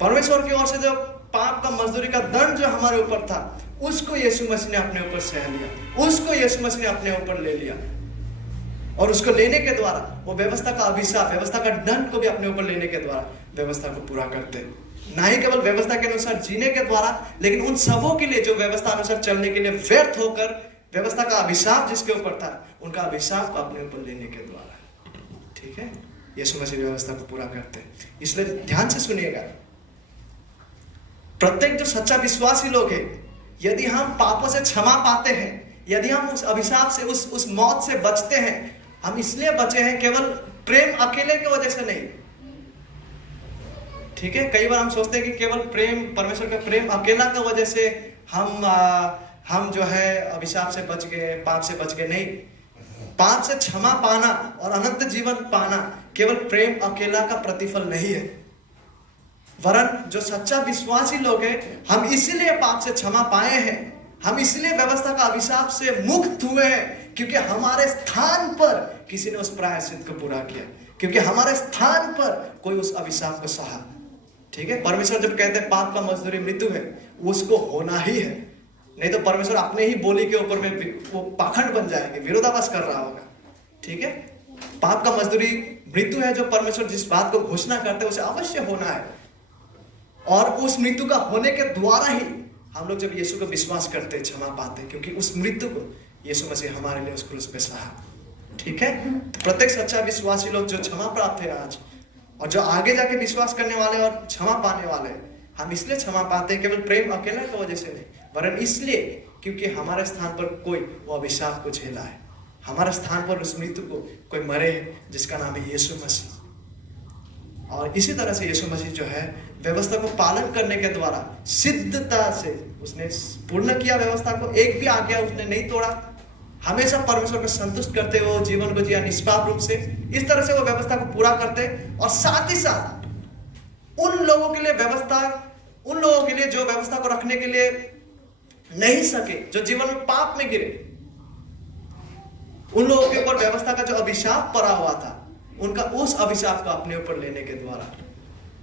परमेश्वर की ओर से जो पाप का मजदूरी का दंड जो हमारे ऊपर था, उसको यीशु मसीह ने अपने ऊपर सह लिया, उसको यीशु मसीह ने अपने ऊपर ले लिया। और उसको लेने के द्वारा वो व्यवस्था का अभिशाप, व्यवस्था का दंड को भी अपने ऊपर लेने के द्वारा व्यवस्था को पूरा करते हैं। ना ही केवल व्यवस्था के अनुसार जीने के द्वारा, लेकिन उन सबों के लिए जो व्यवस्था अनुसार चलने के लिए व्यर्थ होकर व्यवस्था का अभिशाप जिसके ऊपर था, उनका अभिशाप को अपने ऊपर लेने के द्वारा, ठीक है, यीशु मसीह व्यवस्था को पूरा करते हैं। इसलिए ध्यान से सुनिएगा, प्रत्येक जो सच्चा विश्वासी लोग है, यदि हम पापों से क्षमा पाते हैं, यदि हम उस अभिशाप से, उस मौत से बचते हैं, हम इसलिए बचे हैं केवल प्रेम अकेले की वजह से नहीं। ठीक है, कई बार हम सोचते हैं कि केवल प्रेम, परमेश्वर का प्रेम अकेला की वजह से हम जो है अभिशाप से बच गए, पाप से बच गए। नहीं, पाप से क्षमा पाना और अनंत जीवन पाना केवल प्रेम अकेला का प्रतिफल नहीं है, वरन जो सच्चा विश्वासी लोग हैं, हम इसीलिए पाप से क्षमा पाए हैं, हम इसलिए व्यवस्था का अभिशाप से मुक्त हुए हैं, क्योंकि हमारे स्थान पर किसी ने उस प्रायश्चित को पूरा किया, क्योंकि हमारे स्थान पर कोई उस अभिशाप को सहा। ठीक है, परमेश्वर जब कहते हैं पाप का मजदूरी मृत्यु है, उसको होना ही है, नहीं तो परमेश्वर अपने ही बोली के ऊपर में वो पाखंड बन जाएंगे, विरोधाभास कर रहा होगा। ठीक है, पाप का मजदूरी मृत्यु है, जो परमेश्वर जिस बात को घोषणा करते हैं उसे अवश्य होना है, और उस मृत्यु का होने के द्वारा ही हम लोग जब यीशु को विश्वास करते हैं, क्षमा पाते हैं, क्योंकि उस मृत्यु को यीशु मसीह हमारे लिए उस क्रूस पे सहा। ठीक है, तो प्रत्येक सच्चा विश्वासी लोग जो क्षमा प्राप्त है आज, और जो आगे जाके विश्वास करने वाले और क्षमा पाने वाले, हम इसलिए क्षमा पाते हैं केवल प्रेम अकेला की वजह से नहीं, वरन इसलिए क्योंकि हमारे स्थान पर कोई वो अभिशाप को झेला है, हमारे स्थान पर उस मृत्यु को कोई मरे है, जिसका नाम है यीशु मसीह। और इसी तरह से यीशु मसीह जो है व्यवस्था को पालन करने के द्वारा सिद्धता से उसने पूर्ण किया व्यवस्था को, एक भी आज्ञा उसने नहीं तोड़ा, हमेशा परमेश्वर को संतुष्ट करते हुए वो जीवन को जिया निष्पाप रूप से। इस तरह से वो व्यवस्था को पूरा करते, और साथ ही साथ उन लोगों के लिए जो व्यवस्था को रखने के लिए नहीं सके, जो जीवन में पाप में गिरे, उन लोगों के ऊपर व्यवस्था का जो अभिशाप पड़ा हुआ था, उनका उस अभिशाप को अपने ऊपर लेने के द्वारा,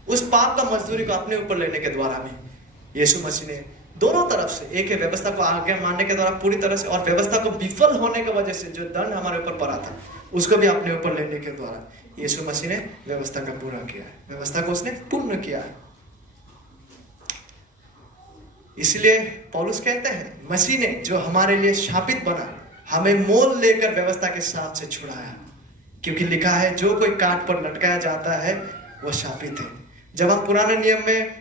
उस पाप का मजदूरी को अपने ऊपर लेने के द्वारा भी यीशु मसीह ने दोनों तरफ से, एक है व्यवस्था को आज्ञा मानने के द्वारा पूरी तरह से, और व्यवस्था को विफल होने की वजह से जो दंड हमारे ऊपर पड़ा था उसको भी अपने ऊपर लेने के द्वारा यीशु मसीह ने व्यवस्था का पूरा किया है, व्यवस्था को उसने पूर्ण किया है। इसलिए पौलुस कहते हैं, मसीह ने जो हमारे लिए शापित बना, हमें मोल लेकर व्यवस्था के साथ से छुड़ाया, क्योंकि लिखा है जो कोई काट पर लटकाया जाता है वो शापित है। जब हम पुराने नियम में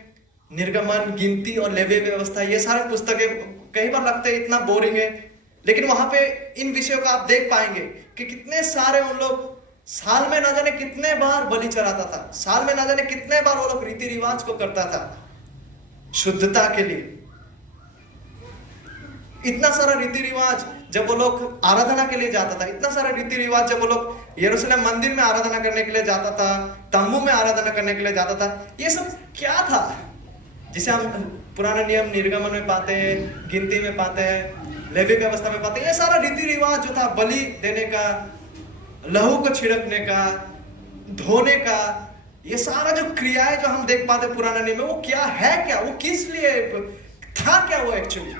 निर्गमन, गिनती और लेवी व्यवस्था, ये सारे पुस्तकें कई बार लगते हैं इतना बोरिंग है, लेकिन वहां पे इन विषयों को आप देख पाएंगे कि कितने सारे उन लोग साल में ना जाने कितने बार बलि चढ़ाता था, साल में ना जाने कितने बार वो लोग रीति रिवाज को करता था शुद्धता के लिए। इतना सारा रीति रिवाज जब वो लोग आराधना के लिए जाता था, इतना सारा रीति रिवाज जब वो लोग यरूशलेम मंदिर में आराधना करने के लिए जाता था, तम्बू में आराधना करने के लिए जाता था, ये सब क्या था जिसे हम पुराना नियम निर्गमन में पाते हैं, गिनती में पाते हैं, लेवी व्यवस्था में पाते हैं। ये सारा रीति रिवाज जो था, बलि देने का, लहू को छिड़कने का, धोने का, ये सारा जो क्रियाएं जो हम देख पाते पुराना नियम में, वो क्या है, क्या वो किस लिए था, क्या वो एक्चुअली,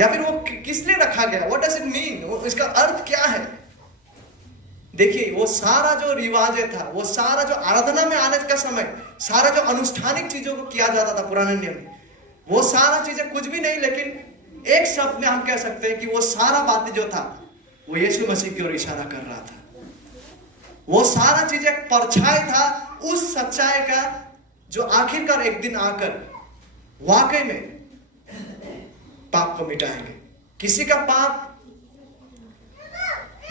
या फिर वो किस लिए रखा गया, व्हाट डज इट मीन, इसका अर्थ क्या है। देखिए वो सारा जो रिवाज था, वो सारा जो आराधना में आने का समय, सारा जो अनुष्ठानिक चीजों को किया जाता था पुराने नियम में, वो सारा चीजें कुछ भी नहीं, लेकिन एक शब्द में हम कह सकते हैं कि वो सारा बातें जो था वो यीशु मसीह की ओर इशारा कर रहा था। वो सारा चीज एक परछाई था उस सच्चाई का जो आखिरकार एक दिन आकर वाकई में पाप को मिटाएंगे। किसी का पाप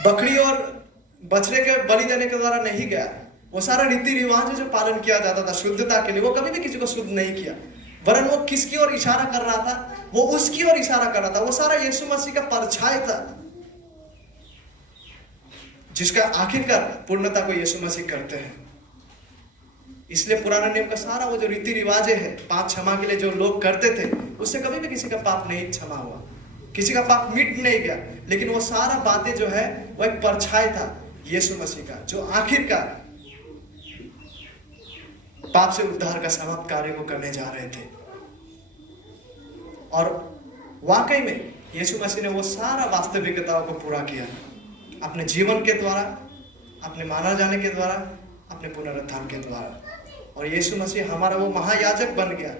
बकरी और बछड़े के बलि देने के द्वारा नहीं गया। वो सारा रीति रिवाज जो पालन किया जाता था शुद्धता के लिए, वो कभी भी किसी को शुद्ध नहीं किया, वरन वो किसकी ओर इशारा कर रहा था, वो उसकी ओर इशारा कर रहा था। वो सारा यीशु मसीह का परछाई था जिसका आखिरकार पूर्णता को यीशु मसीह करते हैं। इसलिए पुराने नियम का सारा वो जो रीति रिवाज है, पाप क्षमा के लिए जो लोग करते थे, उससे कभी भी किसी का पाप नहीं क्षमा हुआ, किसी का पाप मिट नहीं गया। लेकिन वो सारा बातें जो है वो एक परछाई था यीशु मसीह का, जो आखिरकार पाप से उद्धार का समाप्त कार्य को करने जा रहे थे। और वाकई में यीशु मसीह ने वो सारा वास्तविकताओं को पूरा किया अपने जीवन के द्वारा, अपने माना जाने के द्वारा, अपने पुनरुत्थान के द्वारा। और यीशु मसीह हमारा वो महायाजक बन गया,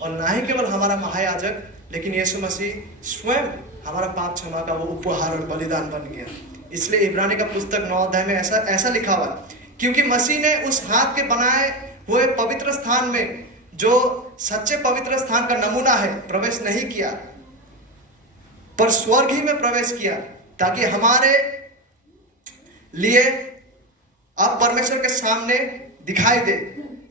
और ना ही केवल हमारा महायाजक, लेकिन यीशु मसीह स्वयं हमारा पाप क्षमा का वो उपहार और बलिदान बन गया। इसलिए इब्रानी का पुस्तक 9 अध्याय में ऐसा लिखा हुआ, क्योंकि मसीह ने उस हाथ के बनाए हुए पवित्र स्थान में, जो सच्चे पवित्र स्थान का नमूना है, प्रवेश नहीं किया, पर स्वर्ग ही में प्रवेश किया, ताकि हमारे लिए अब परमेश्वर के सामने दिखाई दे।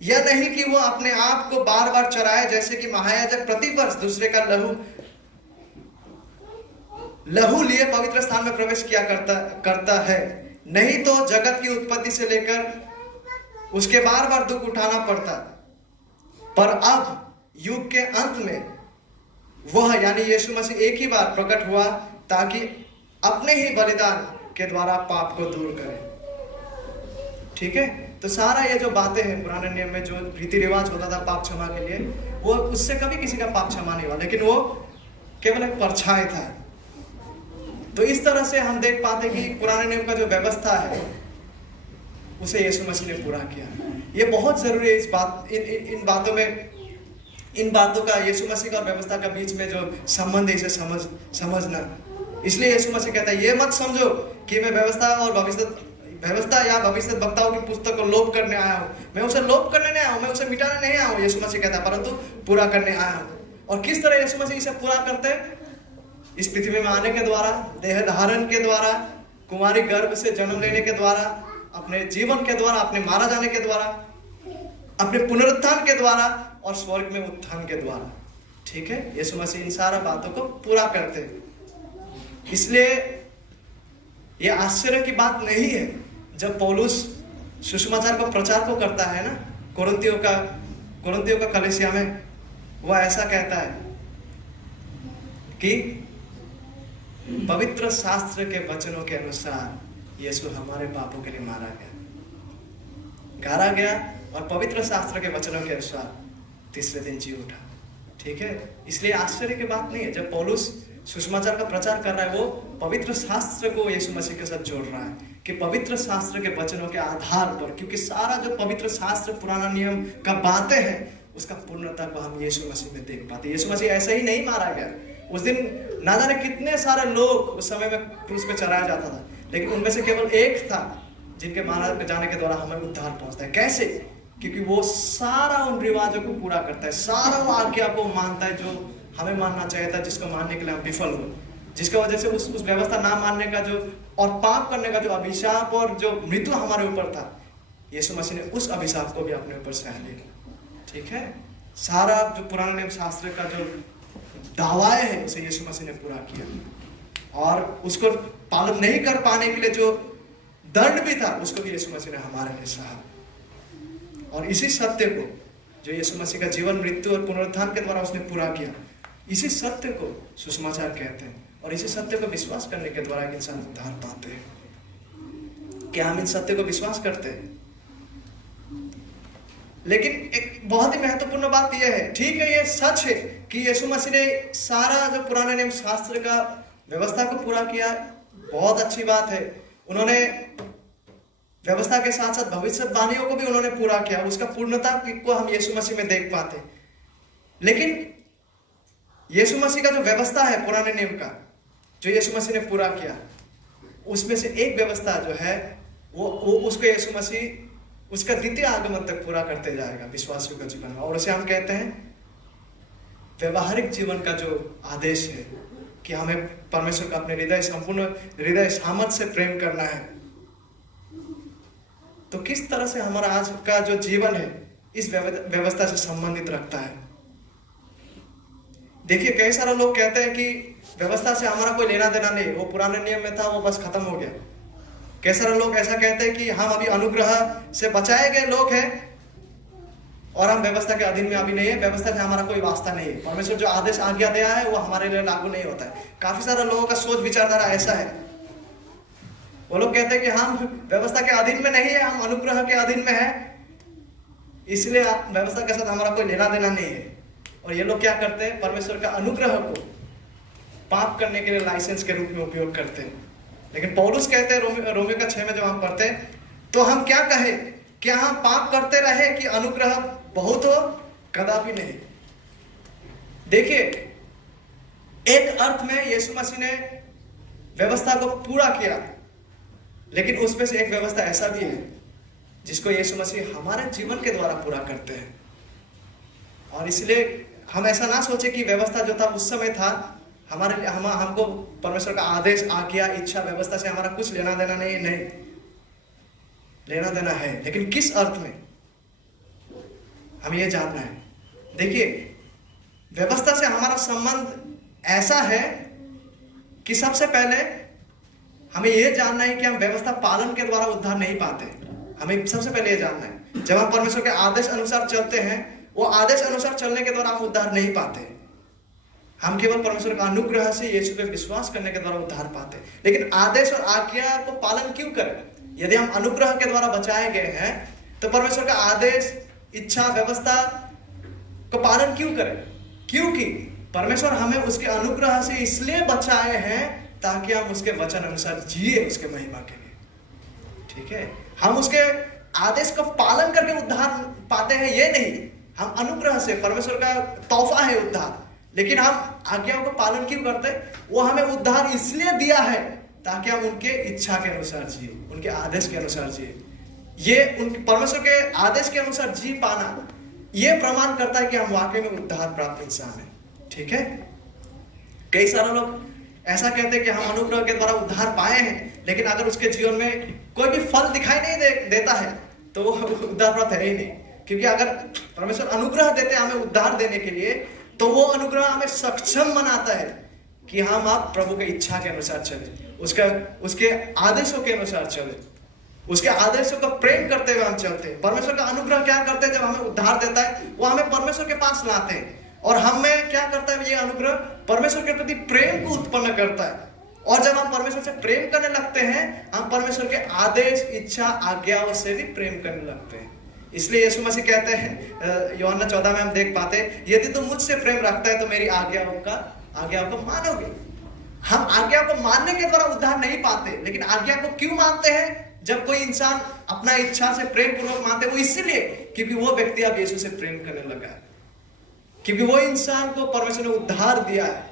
यह नहीं कि वो अपने आप को बार बार चढ़ाए, जैसे कि महायाजक प्रतिवर्ष दूसरे का लहू लिए पवित्र स्थान में प्रवेश किया करता है। नहीं तो जगत की उत्पत्ति से लेकर उसके बार बार दुख उठाना पड़ता, पर अब युग के अंत में वह यानी यीशु मसीह एक ही बार प्रकट हुआ, ताकि अपने ही बलिदान के द्वारा पाप को दूर करे। ठीक है, तो सारा ये जो बातें हैं पुराने नियम में, जो रीति रिवाज होता था पाप क्षमा के लिए, वो उससे कभी किसी का पाप क्षमा नहीं हुआ, लेकिन वो केवल एक परछाई था। तो इस तरह से हम देख पाते कि पुराने नियम का जो व्यवस्था है उसे यीशु मसीह ने पूरा किया। ये बहुत जरूरी है, इस बात इन बातों का यीशु मसीह का व्यवस्था का बीच में जो संबंध है, इसे समझना। इसलिए यीशु मसीह कहता है, ये मत समझो कि मैं व्यवस्था या भविष्य वक्ताओं की पुस्तक को लोप करने आया हूँ। मैं उसे लोप करने नहीं आया हूँ, मैं उसे मिटाने नहीं आया हूँ, यीशु मसीह कहता है, परंतु पूरा करने आया हूँ। और किस तरह यीशु मसीह इसे पूरा करते हैं? इस पृथ्वी में आने के द्वारा, देह धारण के द्वारा, कुमारी गर्भ से जन्म लेने के द्वारा, अपने जीवन के द्वारा, अपने मारा जाने के द्वारा, अपने पुनरुत्थान के द्वारा और स्वर्ग में उत्थान के द्वारा। ठीक है, यीशु मसीह इन सारा बातों को पूरा करते हैं। इसलिए ये आश्चर्य की बात नहीं है जब पौलुस सुसमाचार को प्रचार को करता है ना, कोरिन्थियों का कलीसिया में, वह ऐसा कहता है कि पवित्र शास्त्र के वचनों के अनुसार यीशु हमारे पापों के लिए मारा गया और पवित्र शास्त्र के वचनों के अनुसार तीसरे दिन जी उठा। ठीक है, इसलिए आश्चर्य की बात नहीं है जब पौलुस सुसमाचार का प्रचार कर रहा है, वो पवित्र शास्त्र को यीशु मसीह के साथ जोड़ रहा है कि पवित्र शास्त्र के वचनों के आधार पर, क्योंकि सारा जो पवित्र शास्त्र पुराना नियम का बातें हैं, उसका पूर्णता को हम यीशु मसीह में देख पाते। यीशु मसीह ऐसे ही नहीं मारा गया। उस दिन ना जाने कितने सारे लोग उस समय में क्रूस पे चढ़ाया जाता था, लेकिन उनमें से केवल एक था जिनके मारा जाने के द्वारा हमें उद्धार पहुंचता है। कैसे? क्योंकि वो सारा उन रिवाजों को पूरा करता है, सारा वो आज्ञा को मानता है जो हमें मानना चाहिए था, जिसको मानने के लिए हम विफल हुए, जिसका वजह से उस व्यवस्था ना मानने का जो और पाप करने का जो अभिशाप और जो मृत्यु हमारे ऊपर था, यीशु मसीह ने उस अभिशाप को भी अपने ऊपर सह लिया। ठीक है, सारा जो पुराने नियम शास्त्र का जो दावाएं है उसे यीशु मसीह ने पूरा किया, और उसको पालन नहीं कर पाने के लिए जो दंड भी था उसको भी यीशु मसीह ने हमारे लिए सहा। और इसी सत्य को जो यीशु मसीह का जीवन, मृत्यु और पुनरुत्थान के द्वारा उसने पूरा किया। इसी सत्य को सुसमाचार कहते हैं और इसी सत्य को विश्वास करने के द्वारा एक इंसान उद्धार पाते हैं। क्या हम इन सत्य को विश्वास करते हैं? लेकिन एक बहुत ही महत्वपूर्ण बात यह है, ठीक है ये सच है कि यीशु मसीह ने सारा जो पुराने नियम शास्त्र का व्यवस्था को पूरा किया, बहुत अच्छी बात है। उन्होंने व्यवस्था के साथ साथ भविष्यवाणियों को भी उन्होंने पूरा किया, उसका पूर्णता को हम यीशु मसीह में देख पाते। लेकिन यीशु मसीह का जो व्यवस्था है पुराने नियम का, जो यीशु मसीह ने पूरा किया, उसमें से एक व्यवस्था जो है वो उसको यीशु मसीह उसका द्वितीय आगमन तक पूरा करते जाएगा विश्वासियों का जीवन में। और उसे हम कहते हैं व्यवहारिक जीवन का जो आदेश है कि हमें परमेश्वर का अपने हृदय, संपूर्ण हृदय सामर्थ्य से प्रेम करना है। तो किस तरह से हमारा आज का जो जीवन है इस व्यवस्था से संबंधित रखता है? देखिए, कई सारे लोग कहते हैं कि व्यवस्था से हमारा कोई लेना देना नहीं, वो पुराने नियम में था, वो बस खत्म हो गया। कई सारे लोग ऐसा कहते हैं कि हम अभी अनुग्रह से बचाए गए लोग हैं और हम व्यवस्था के अधीन में अभी नहीं है, व्यवस्था से हमारा कोई वास्ता नहीं है, परमेश्वर जो आदेश आज्ञा दिया है वो हमारे लिए लागू नहीं होता है। काफी सारे लोगों का सोच विचारधारा ऐसा है। वो लोग कहते हैं कि हम व्यवस्था के अधीन में नहीं है, हम अनुग्रह के अधीन में है, इसलिए व्यवस्था के साथ हमारा कोई लेना देना नहीं है। और ये लोग क्या करते हैं, परमेश्वर का अनुग्रह को पाप करने के लिए लाइसेंस के रूप में उपयोग करते हैं। लेकिन पौलुस कहते हैं रोमियो का 6 में जब हम पढ़ते हैं, तो हम क्या कहें, क्या हम पाप करते रहे कि अनुग्रह बहुत हो? कदापि नहीं। देखिए, एक अर्थ में यीशु मसीह ने व्यवस्था को पूरा किया, लेकिन उसमें से एक व्यवस्था ऐसा भी है जिसको यीशु मसीह हमारे जीवन के द्वारा पूरा करते हैं। और इसलिए हम ऐसा ना सोचे कि व्यवस्था जो था उस समय था, हमारे हमको परमेश्वर का आदेश, आज्ञा, इच्छा, व्यवस्था से हमारा कुछ लेना देना नहीं, लेना देना है। लेकिन किस अर्थ में, हमें यह जानना है। देखिए, व्यवस्था से हमारा संबंध ऐसा है कि सबसे पहले हमें यह जानना है कि हम व्यवस्था पालन के द्वारा उद्धार नहीं पाते। हमें सबसे पहले यह जानना है, जब हम परमेश्वर के आदेश अनुसार चलते हैं, वो आदेश अनुसार चलने के द्वारा हम उद्धार नहीं पाते। हम केवल परमेश्वर का अनुग्रह से यीशु पे विश्वास करने के द्वारा उद्धार पाते। लेकिन आदेश और आज्ञा को पालन क्यों करें? यदि हम अनुग्रह के द्वारा बचाए गए हैं तो परमेश्वर का आदेश, इच्छा, व्यवस्था को पालन क्यों करें? क्योंकि परमेश्वर हमें उसके अनुग्रह से इसलिए बचाए हैं ताकि हम उसके वचन अनुसार जिए, उसके महिमा के लिए। ठीक है, हम उसके आदेश का पालन करके उद्धार पाते हैं, ये नहीं। हम अनुग्रह से, परमेश्वर का तोहफा है उद्धार, लेकिन हम आज्ञाओं का पालन क्यों करते? वो हमें उद्धार इसलिए दिया है ताकि हम उनके इच्छा के अनुसार जिए, उनके आदेश के अनुसार जिए। ये उनके परमेश्वर के आदेश के अनुसार जी पाना, ये प्रमाण करता है कि हम वाकई में उद्धार प्राप्त इंसान हैं। ठीक है, कई सारे लोग ऐसा कहते हैं कि हम अनुग्रह के द्वारा उद्धार पाए हैं, लेकिन अगर उसके जीवन में कोई भी फल दिखाई नहीं देता है तो वो उद्धार प्राप्त है ही नहीं। क्योंकि अगर परमेश्वर अनुग्रह देते हैं हमें उद्धार देने के लिए, तो वो अनुग्रह हमें सक्षम बनाता है कि हम आप प्रभु की इच्छा के अनुसार चले, उसके आदेशों के अनुसार चले, उसके आदेशों का प्रेम करते हुए हम चलते हैं। परमेश्वर का अनुग्रह क्या करते हैं, जब हमें उद्धार देता है वो हमें परमेश्वर के पास लाते हैं, और हमें क्या करता है, ये अनुग्रह परमेश्वर के प्रति प्रेम को उत्पन्न करता है। और जब हम परमेश्वर से प्रेम करने लगते हैं, हम परमेश्वर के आदेश, इच्छा, आज्ञाओं से भी प्रेम करने लगते हैं। इसलिए यीशु मसीह कहते हैं, यूहन्ना 14 में हम देख पाते हैं, यदि तुम मुझसे प्रेम रखता है तो मेरी आज्ञाओं को मानोगे। हम आज्ञा को मानने के द्वारा उद्धार नहीं पाते, लेकिन आज्ञा को क्यों मानते हैं? जब कोई इंसान अपना इच्छा से प्रेम पूर्वक मानते हैं, वो इसलिए क्योंकि वो व्यक्ति अब यीशु से प्रेम करने लगा है, क्योंकि वो इंसान को परमेश्वर ने उद्धार दिया है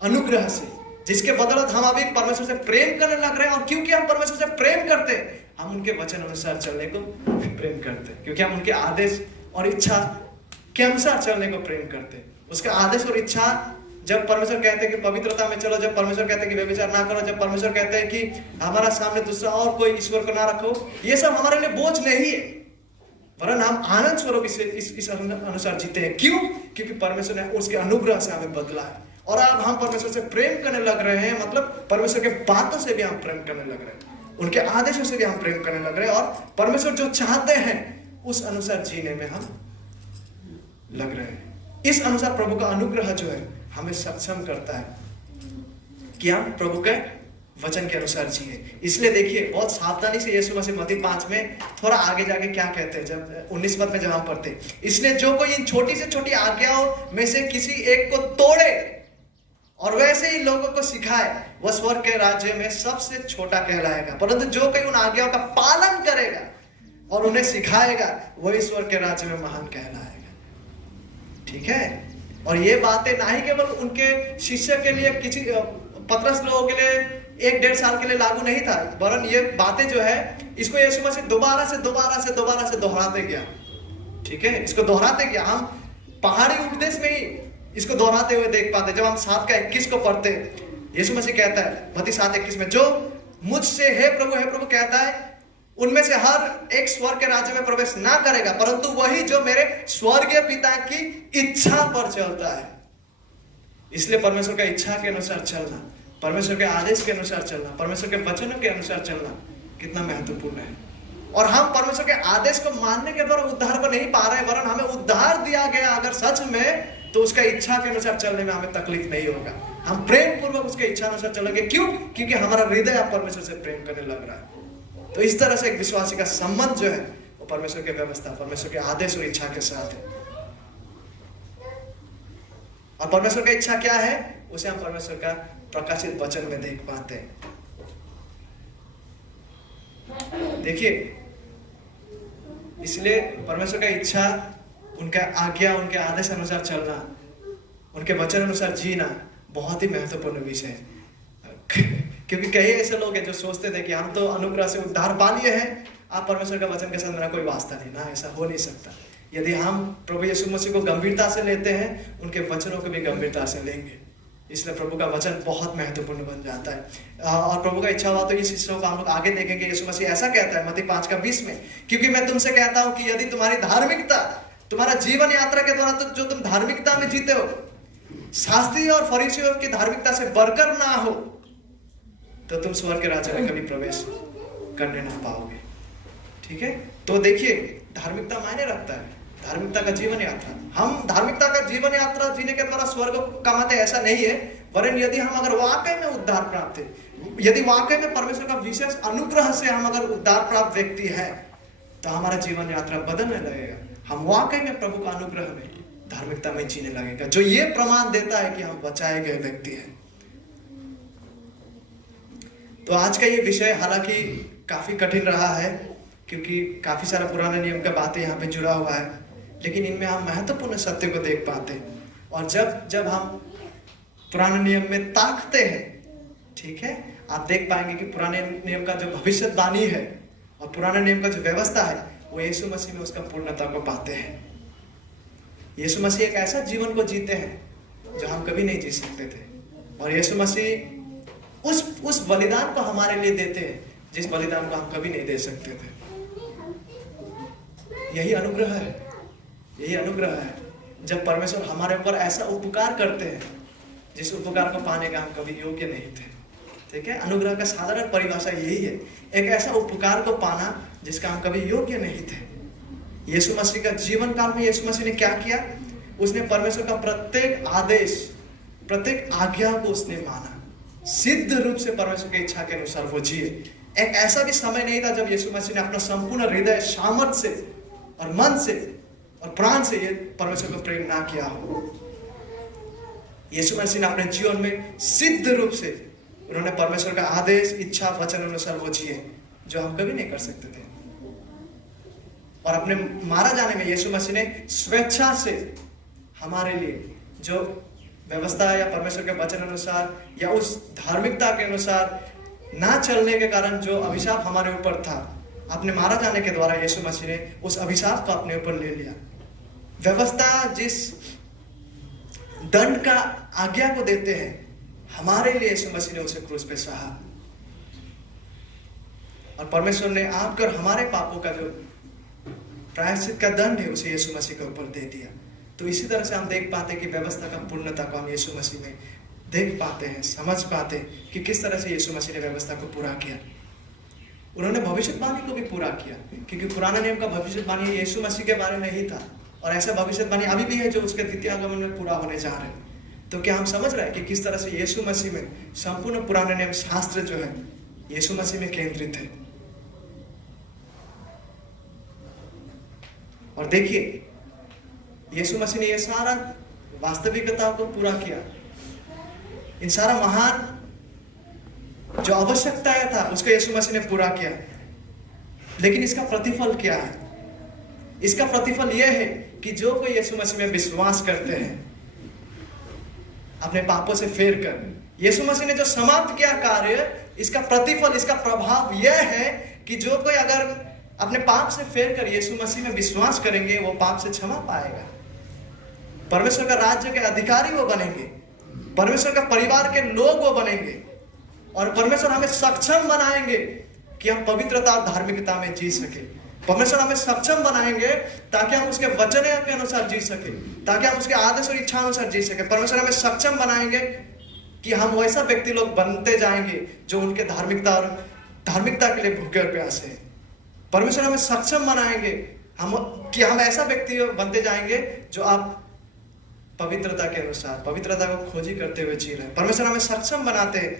अनुग्रह से, जिसके बदौलत हम अभी परमेश्वर से प्रेम करने लग रहे हैं। और क्योंकि हम परमेश्वर से प्रेम करते हैं, हम उनके वचन अनुसार चलने को प्रेम करते हैं, क्योंकि हम उनके आदेश और इच्छा के अनुसार चलने को प्रेम करते हैं। उसके आदेश और इच्छा, जब परमेश्वर कहते हैं कि पवित्रता में चलो, जब परमेश्वर कहते हैं कि व्यभिचार ना करो, जब परमेश्वर कहते हैं कि हमारा सामने दूसरा और कोई ईश्वर को ना रखो, ये सब हमारे लिए बोझ नहीं है, वरन हम आनंद स्वरूप इस अनुसार जीते हैं। क्यों? क्योंकि परमेश्वर ने उसके अनुग्रह से हमें बदला है, और अब हम परमेश्वर से प्रेम करने लग रहे हैं। मतलब परमेश्वर के बातों से भी हम प्रेम करने लग रहे हैं, उनके आदेशों से भी हम प्रेम करने लग रहे हैं, और परमेश्वर जो चाहते हैं उस अनुसार जीने में हम लग रहे हैं। इस अनुसार प्रभु का अनुग्रह जो है हमें सक्षम करता है कि हम प्रभु के वचन के अनुसार जिए। इसलिए देखिए बहुत सावधानी से यीशु मसीह मत्ती 5 में थोड़ा आगे जाके क्या कहते हैं, जब 19 पद में जब हम पढ़ते, इसलिए जो कोई इन छोटी से छोटी आज्ञाओं में से किसी एक को तोड़े और वैसे ही लोगों को सिखाए, वह स्वर्ग के राज्य में सबसे छोटा कहलाएगा, परंतु जो कोई उन आज्ञाओं का पालन करेगा और उन्हें सिखाएगा वही स्वर्ग के राज्य में महान कहलाएगा। ठीक है। और ये बातें ना ही केवल उनके शिष्य के लिए, किसी पतरस लोगों के लिए 1-1.5 साल के लिए लागू नहीं था, वरन ये बातें जो है इसको यीशु मसीह दोबारा से दोहराते गया। ठीक है, इसको दोहराते गया। हम पहाड़ी उपदेश में ही इसको दोहराते हुए देख पाते। जब हम 7:21 को पढ़ते, यीशु मसीह कहता है मत्ती 7:21 में, जो मुझसे हे प्रभु कहता है उनमें से हर एक स्वर्ग के राज्य में प्रवेश ना करेगा, परंतु वही जो मेरे स्वर्गीय पिता की इच्छा पर चलता है। इसलिए परमेश्वर की इच्छा के अनुसार चलना, परमेश्वर के आदेश के अनुसार चलना, परमेश्वर के वचनों के अनुसार चलना कितना महत्वपूर्ण है। और हम परमेश्वर के आदेश को मानने के द्वारा उद्धार को नहीं पा रहे, वरन हमें उद्धार दिया गया अगर सच में, तो उसका इच्छा के अनुसार चलने में हमें तकलीफ नहीं होगा। हम प्रेम पूर्वक उसके इच्छा अनुसार चलेंगे। क्यों? क्योंकि हमारा हृदय परमेश्वर से प्रेम करने लग रहा है। तो इस तरह से एक विश्वासी का संबंध जो है वो परमेश्वर की व्यवस्था, परमेश्वर के आदेश और इच्छा के साथ है। और परमेश्वर की इच्छा क्या है उसे हम परमेश्वर का प्रकाशित वचन में देख पाते हैं। देखिए, इसलिए परमेश्वर का इच्छा, उनका आज्ञा, उनके आदेश अनुसार चलना, उनके वचन अनुसार जीना बहुत ही महत्वपूर्ण विषय है। क्योंकि कई ऐसे लोग हैं जो सोचते थे कि हम तो अनुग्रह से उद्धार पा लिए हैं, आप परमेश्वर का वचन के साथ मेरा कोई वास्ता नहीं। ना, ऐसा हो नहीं सकता। यदि हम प्रभु यीशु मसीह को गंभीरता से लेते हैं, उनके वचनों को भी गंभीरता से लेंगे। इसलिए प्रभु का वचन बहुत महत्वपूर्ण बन जाता है। और प्रभु का इच्छा हुआ तो इस हिस्सों को हम लोग आगे देखेंगे। यीशु मसीह ऐसा कहता है मत्ती 5:20 में, क्योंकि मैं तुमसे कहता हूं कि यदि तुम्हारी धार्मिकता, तुम्हारा जीवन यात्रा के द्वारा तो जो तुम धार्मिकता में जीते हो, शास्त्री और फरीसियों की धार्मिकता से बढ़कर ना हो, तो तुम स्वर्ग के राज्य में कभी प्रवेश करने ना पाओगे। ठीक है। तो देखिए, धार्मिकता मायने रखता है, धार्मिकता का जीवन यात्रा। हम धार्मिकता का जीवन यात्रा जीने के द्वारा स्वर्ग कमाते, ऐसा नहीं है। वरन यदि हम अगर वाकई में उद्धार प्राप्त है, यदि वाकई में परमेश्वर का विशेष अनुग्रह से हम अगर उद्धार प्राप्त व्यक्ति है, तो हमारा जीवन यात्रा बदलने लगेगा। हम वाकई में प्रभु का अनुग्रह में, धार्मिकता में जीने लगेगा, जो ये प्रमाण देता है कि हम बचाए गए व्यक्ति हैं। तो आज का ये विषय हालांकि काफी कठिन रहा है, क्योंकि काफी सारा पुराने नियम का बातें यहाँ पे जुड़ा हुआ है, लेकिन इनमें हम महत्वपूर्ण सत्य को देख पाते हैं। और जब हम पुराने नियम में ताकते हैं, ठीक है, आप देख पाएंगे कि पुराने नियम का जो भविष्यवाणी है और पुराने नियम का जो व्यवस्था है, वो यीशु मसीह में उसका पूर्णता को पाते हैं। यीशु मसीह एक ऐसा जीवन को जीते हैं जो हम कभी नहीं जी सकते थे, और यीशु मसीह उस बलिदान को हमारे लिए देते हैं जिस बलिदान को हम कभी नहीं दे सकते थे। यही अनुग्रह है, यही अनुग्रह है। जब परमेश्वर हमारे ऊपर ऐसा उपकार करते हैं जिस उपकार को पाने का हम कभी योग्य नहीं थे। ठीक है, अनुग्रह का साधारण परिभाषा यही है, एक ऐसा उपकार को पाना जिसका हम कभी योग्य नहीं थे। यीशु मसीह का जीवन काल में यीशु मसीह ने क्या किया? उसने परमेश्वर का प्रत्येक आदेश, प्रत्येक आज्ञा को उसने माना, सिद्ध रूप से परमेश्वर की इच्छा के अनुसार वो जिए। एक ऐसा भी समय नहीं था जब यीशु मसीह ने अपना संपूर्ण हृदय, सामर्थ से और मन से और प्राण से ये परमेश्वर को प्रेम ना किया हो। यीशु मसीह ने अपने जीवन में सिद्ध रूप से उन्होंने परमेश्वर का आदेश, इच्छा, वचन अनुसार वो जिए, जो हम कभी नहीं कर सकते थे। और अपने मारा जाने में यीशु मसीह ने स्वेच्छा से हमारे लिए जो व्यवस्था या परमेश्वर के वचन अनुसार या उस धार्मिकता के अनुसार ना चलने के कारण जो अभिशाप हमारे ऊपर था, अपने मारा जाने के द्वारा यीशु मसीह ने उस अभिशाप को अपने ऊपर ले लिया। व्यवस्था जिस दंड का आज्ञा को देते हैं, हमारे लिए यीशु मसीह ने उसे क्रूस पे सहा, और परमेश्वर ने आकर हमारे पापों का जो प्रायश्चित का दंड है उसे यीशु मसीह के ऊपर दे दिया। तो इसी तरह से हम देख पाते हैं कि व्यवस्था का पूर्णता को हम यीशु मसीह में देख पाते हैं, समझ पाते हैं कि किस तरह से यीशु मसीह ने व्यवस्था को पूरा किया। उन्होंने भविष्यवाणी को भी पूरा किया, क्योंकि पुराने नियम का भविष्यवाणी यीशु मसीह के बारे में ही था। और ऐसा भविष्यवाणी अभी भी है जो उसके द्वितीय आगमन में पूरा होने जा रहे हैं। तो क्या हम समझ रहे हैं कि किस तरह से यीशु मसीह में संपूर्ण पुराने नियम शास्त्र जो है यीशु मसीह में केंद्रित है। और देखिए यीशु मसीह ने यह सारा वास्तविकता को पूरा किया, इन सारा महान जो आवश्यकताएं था उसको यीशु मसीह ने पूरा किया। लेकिन इसका प्रतिफल क्या है? इसका प्रतिफल यह है कि जो कोई यीशु मसीह में विश्वास करते हैं अपने पापों से फेर कर, यीशु मसीह ने जो समाप्त किया कार्य, इसका प्रतिफल, इसका प्रभाव यह है कि जो कोई अगर अपने पाप से फेर कर यीशु मसीह में विश्वास करेंगे वो पाप से क्षमा पाएगा, परमेश्वर का राज्य के अधिकारी वो बनेंगे, परमेश्वर का परिवार के लोग वो बनेंगे और परमेश्वर हमें सक्षम बनाएंगे कि हम पवित्रता और धार्मिकता में जी सके। परमेश्वर हमें सक्षम बनाएंगे ताकि हम उसके वचन के अनुसार जी सके, ताकि हम उसके आदेश और इच्छा अनुसार जी सके। परमेश्वर हमें सक्षम बनाएंगे कि हम वैसा व्यक्ति लोग बनते जाएंगे जो उनके धार्मिकता के लिए भूखे और प्यासे हैं। परमेश्वर हमें सक्षम बनाएंगे हम ऐसा व्यक्ति बनते जाएंगे जो आप पवित्रता के अनुसार पवित्रता को खोजी करते हुए जी रहे हैं। परमेश्वर हमें सक्षम बनाते हैं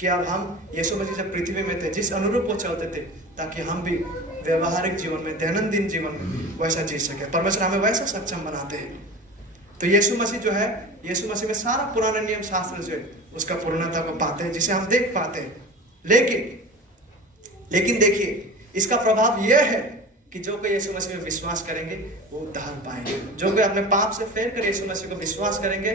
कि अब हम यीशु मसीह जब पृथ्वी में थे जिस अनुरूप वो चलते थे, ताकि हम भी व्यवहारिक जीवन में, दैनंदिन जीवन में वैसा जी सके। परमेश्वर हमें वैसा सक्षम बनाते हैं। तो यीशु मसीह जो है, यीशु मसीह में सारा पुराना नियम शास्त्र जो है उसका पूर्णता को पाते हैं, जिसे हम देख पाते हैं। लेकिन देखिए इसका प्रभाव यह है कि जो कोई यीशु मसीह में विश्वास करेंगे वो उद्धार पाएंगे। जो कोई अपने पाप से फेर कर यीशु मसीह को विश्वास करेंगे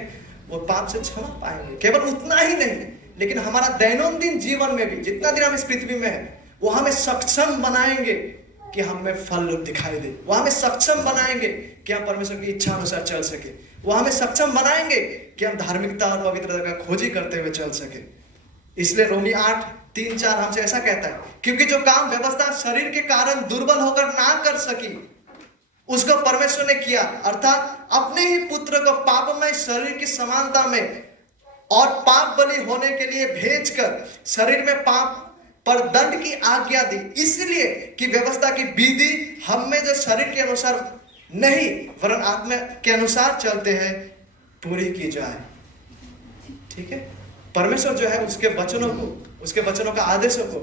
वो पाप से क्षमा पाएंगे। केवल उतना ही नहीं, लेकिन हमारा दैनंदिन जीवन में भी जितना दिन हम इस पृथ्वी में है वो हमें सक्षम बनाएंगे कि हमें फल दिखाई दे। वो हमें सक्षम बनाएंगे कि हम परमेश्वर की इच्छा अनुसार चल सके। वो हमें सक्षम बनाएंगे कि हम धार्मिकता और पवित्रता का खोजी करते हुए चल सके। इसलिए रोमी 8:3-4 हमसे ऐसा कहता है, क्योंकि जो काम व्यवस्था शरीर के कारण दुर्बल होकर ना कर सकी उसको परमेश्वर ने किया, अर्थात अपने ही पुत्र को पापमय शरीर की समानता में और पाप बलि होने के लिए भेजकर शरीर में पाप पर दंड की आज्ञा दी, इसलिए कि व्यवस्था की विधि हम में जो शरीर के अनुसार नहीं वरन आत्मा के अनुसार चलते हैं पूरी की जाए। ठीक है, परमेश्वर जो है उसके वचनों का आदेशों को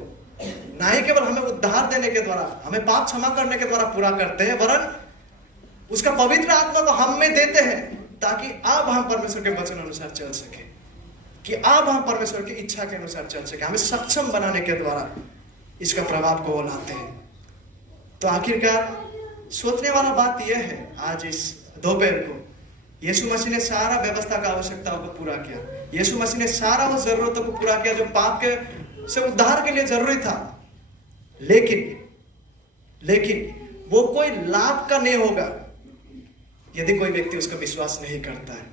ना ही केवल हमें उद्धार देने के द्वारा, हमें पाप क्षमा करने के द्वारा पूरा करते हैं, वरन उसका पवित्र आत्मा को हम में देते हैं ताकि अब हम परमेश्वर के वचन अनुसार चल सके, कि अब हम परमेश्वर की इच्छा के अनुसार चल सके। हमें सक्षम बनाने के द्वारा इसका प्रभाव को लाते हैं। तो आखिरकार सोचने वाला बात यह है आज इस दोपहर को, यीशु मसीह ने सारा व्यवस्था का आवश्यकताओं को पूरा किया। यीशु मसीह ने सारा वो जरूरतों को पूरा किया जो पाप के से उद्धार के लिए जरूरी था। लेकिन वो कोई लाभ का नहीं होगा यदि कोई व्यक्ति उसका विश्वास नहीं करता है।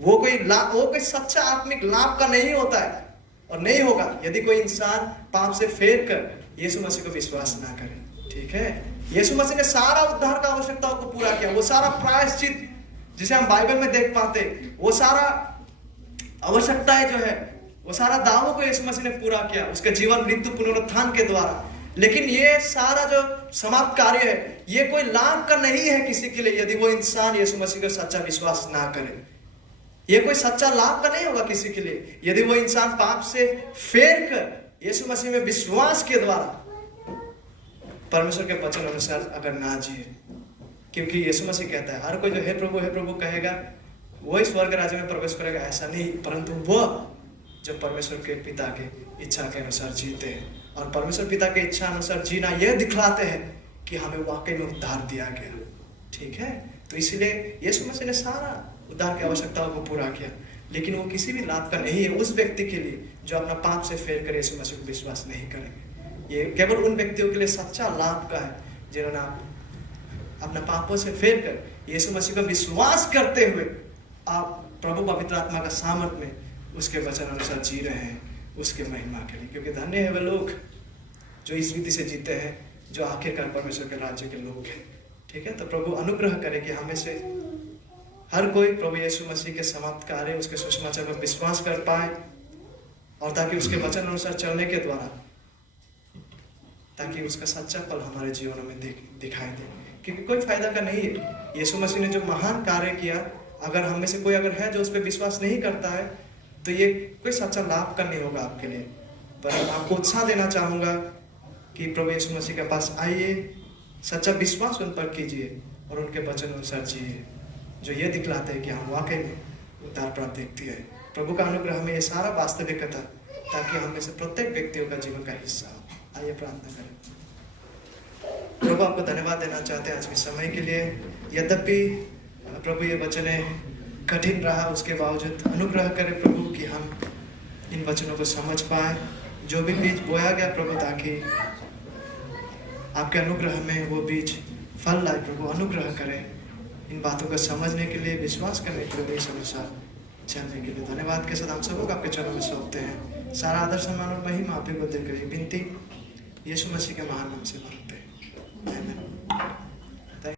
वो कोई सच्चा आत्मिक लाभ का नहीं होता है और नहीं होगा यदि कोई इंसान पाप से फेर कर यीशु मसीह को विश्वास ना करे। ठीक है, यीशु मसीह ने सारा उद्धार का आवश्यकताओं को पूरा किया। वो सारा प्रायश्चित जिसे हम बाइबल में देख पाते, वो सारा आवश्यकताएं जो है, वो सारा दावों को यीशु मसीह ने पूरा किया उसके जीवन, मृत्यु, पुनरुत्थान के द्वारा। लेकिन ये सारा जो समाप्त कार्य है ये कोई लाभ का नहीं है किसी के लिए यदि वो इंसान यीशु मसीह का सच्चा विश्वास ना करे। ये कोई सच्चा लाभ का नहीं होगा किसी के लिए यदि वो इंसान पाप से फेर कर यीशु मसीह में विश्वास के द्वारा परमेश्वर के वचन अनुसार अगर ना जिए। क्योंकि यीशु मसीह कहता है हर कोई जो हे प्रभु कहेगा वो इस स्वर्ग राज्य में प्रवेश करेगा, ऐसा नहीं, परंतु वो जो परमेश्वर के पिता के इच्छा के अनुसार जीते हैं। और परमेश्वर पिता के इच्छा अनुसार जीना यह दिखलाते हैं कि हमें वाकई में उद्धार दिया गया। ठीक है, तो इसलिए यीशु मसीह ने सारा उद्धार की आवश्यकताओं को पूरा किया, लेकिन वो किसी भी लाभ का नहीं है उस व्यक्ति के लिए जो अपना पाप से फेर कर यीशु मसीह को विश्वास नहीं करेंगे। ये केवल उन व्यक्तियों के लिए सच्चा लाभ का है जिन्होंने अपना पापों से फेर कर यीशु मसीह को विश्वास करते हुए आप प्रभु पवित्र आत्मा का सामर्थ में उसके वचन अनुसार जी रहे हैं उसके महिमा के लिए। क्योंकि धन्य है वे लोग जो इस विधि से जीते हैं, जो आखिरकार परमेश्वर के राज्य के लोग हैं। ठीक है, तो प्रभु अनुग्रह करे कि हमें से हर कोई प्रभु यीशु मसीह के समाप्त कार्य, उसके सुसमाचार पर विश्वास कर पाए और ताकि उसके वचन अनुसार चलने के द्वारा ताकि उसका सच्चा फल हमारे जीवन में दिखाई दे। क्योंकि कोई फायदा का नहीं है। यीशु मसीह ने जो महान कार्य किया, अगर हम में से कोई अगर है जो उस पर विश्वास नहीं करता है, तो ये कोई सच्चा लाभ का नहीं होगा आपके लिए। पर मैं आपको उत्साह देना चाहूँगा कि प्रभु यीशु मसीह के पास आइए, सच्चा विश्वास उन पर कीजिए और उनके वचन अनुसार जिए, जो ये दिखलाते हैं कि हम वाकई में उद्धार प्राप्त व्यक्ति है। प्रभु का अनुग्रह हमें ये सारा वास्तविकता, ताकि हम में से प्रत्येक व्यक्तियों का जीवन का हिस्सा हो। आइए प्रार्थना करें। प्रभु आपको धन्यवाद देना चाहते हैं आज के समय के लिए। यद्यपि प्रभु ये वचन कठिन रहा, उसके बावजूद अनुग्रह करें प्रभु कि हम इन वचनों को समझ पाए। जो भी बीज बोया गया प्रभु, ताकि आपके अनुग्रह में वो बीज फल लाए प्रभु, अनुग्रह करें इन बातों को समझने के लिए, विश्वास करने के लिए, इस अनुसार चलने के लिए। धन्यवाद के साथ हम सबको आपके चरणों में सौंपते हैं। सारा आदर सम्मान और महिमा आप ही को देकर विनती यीशु मसीह के महान नाम से मांगते हैं। आमीन।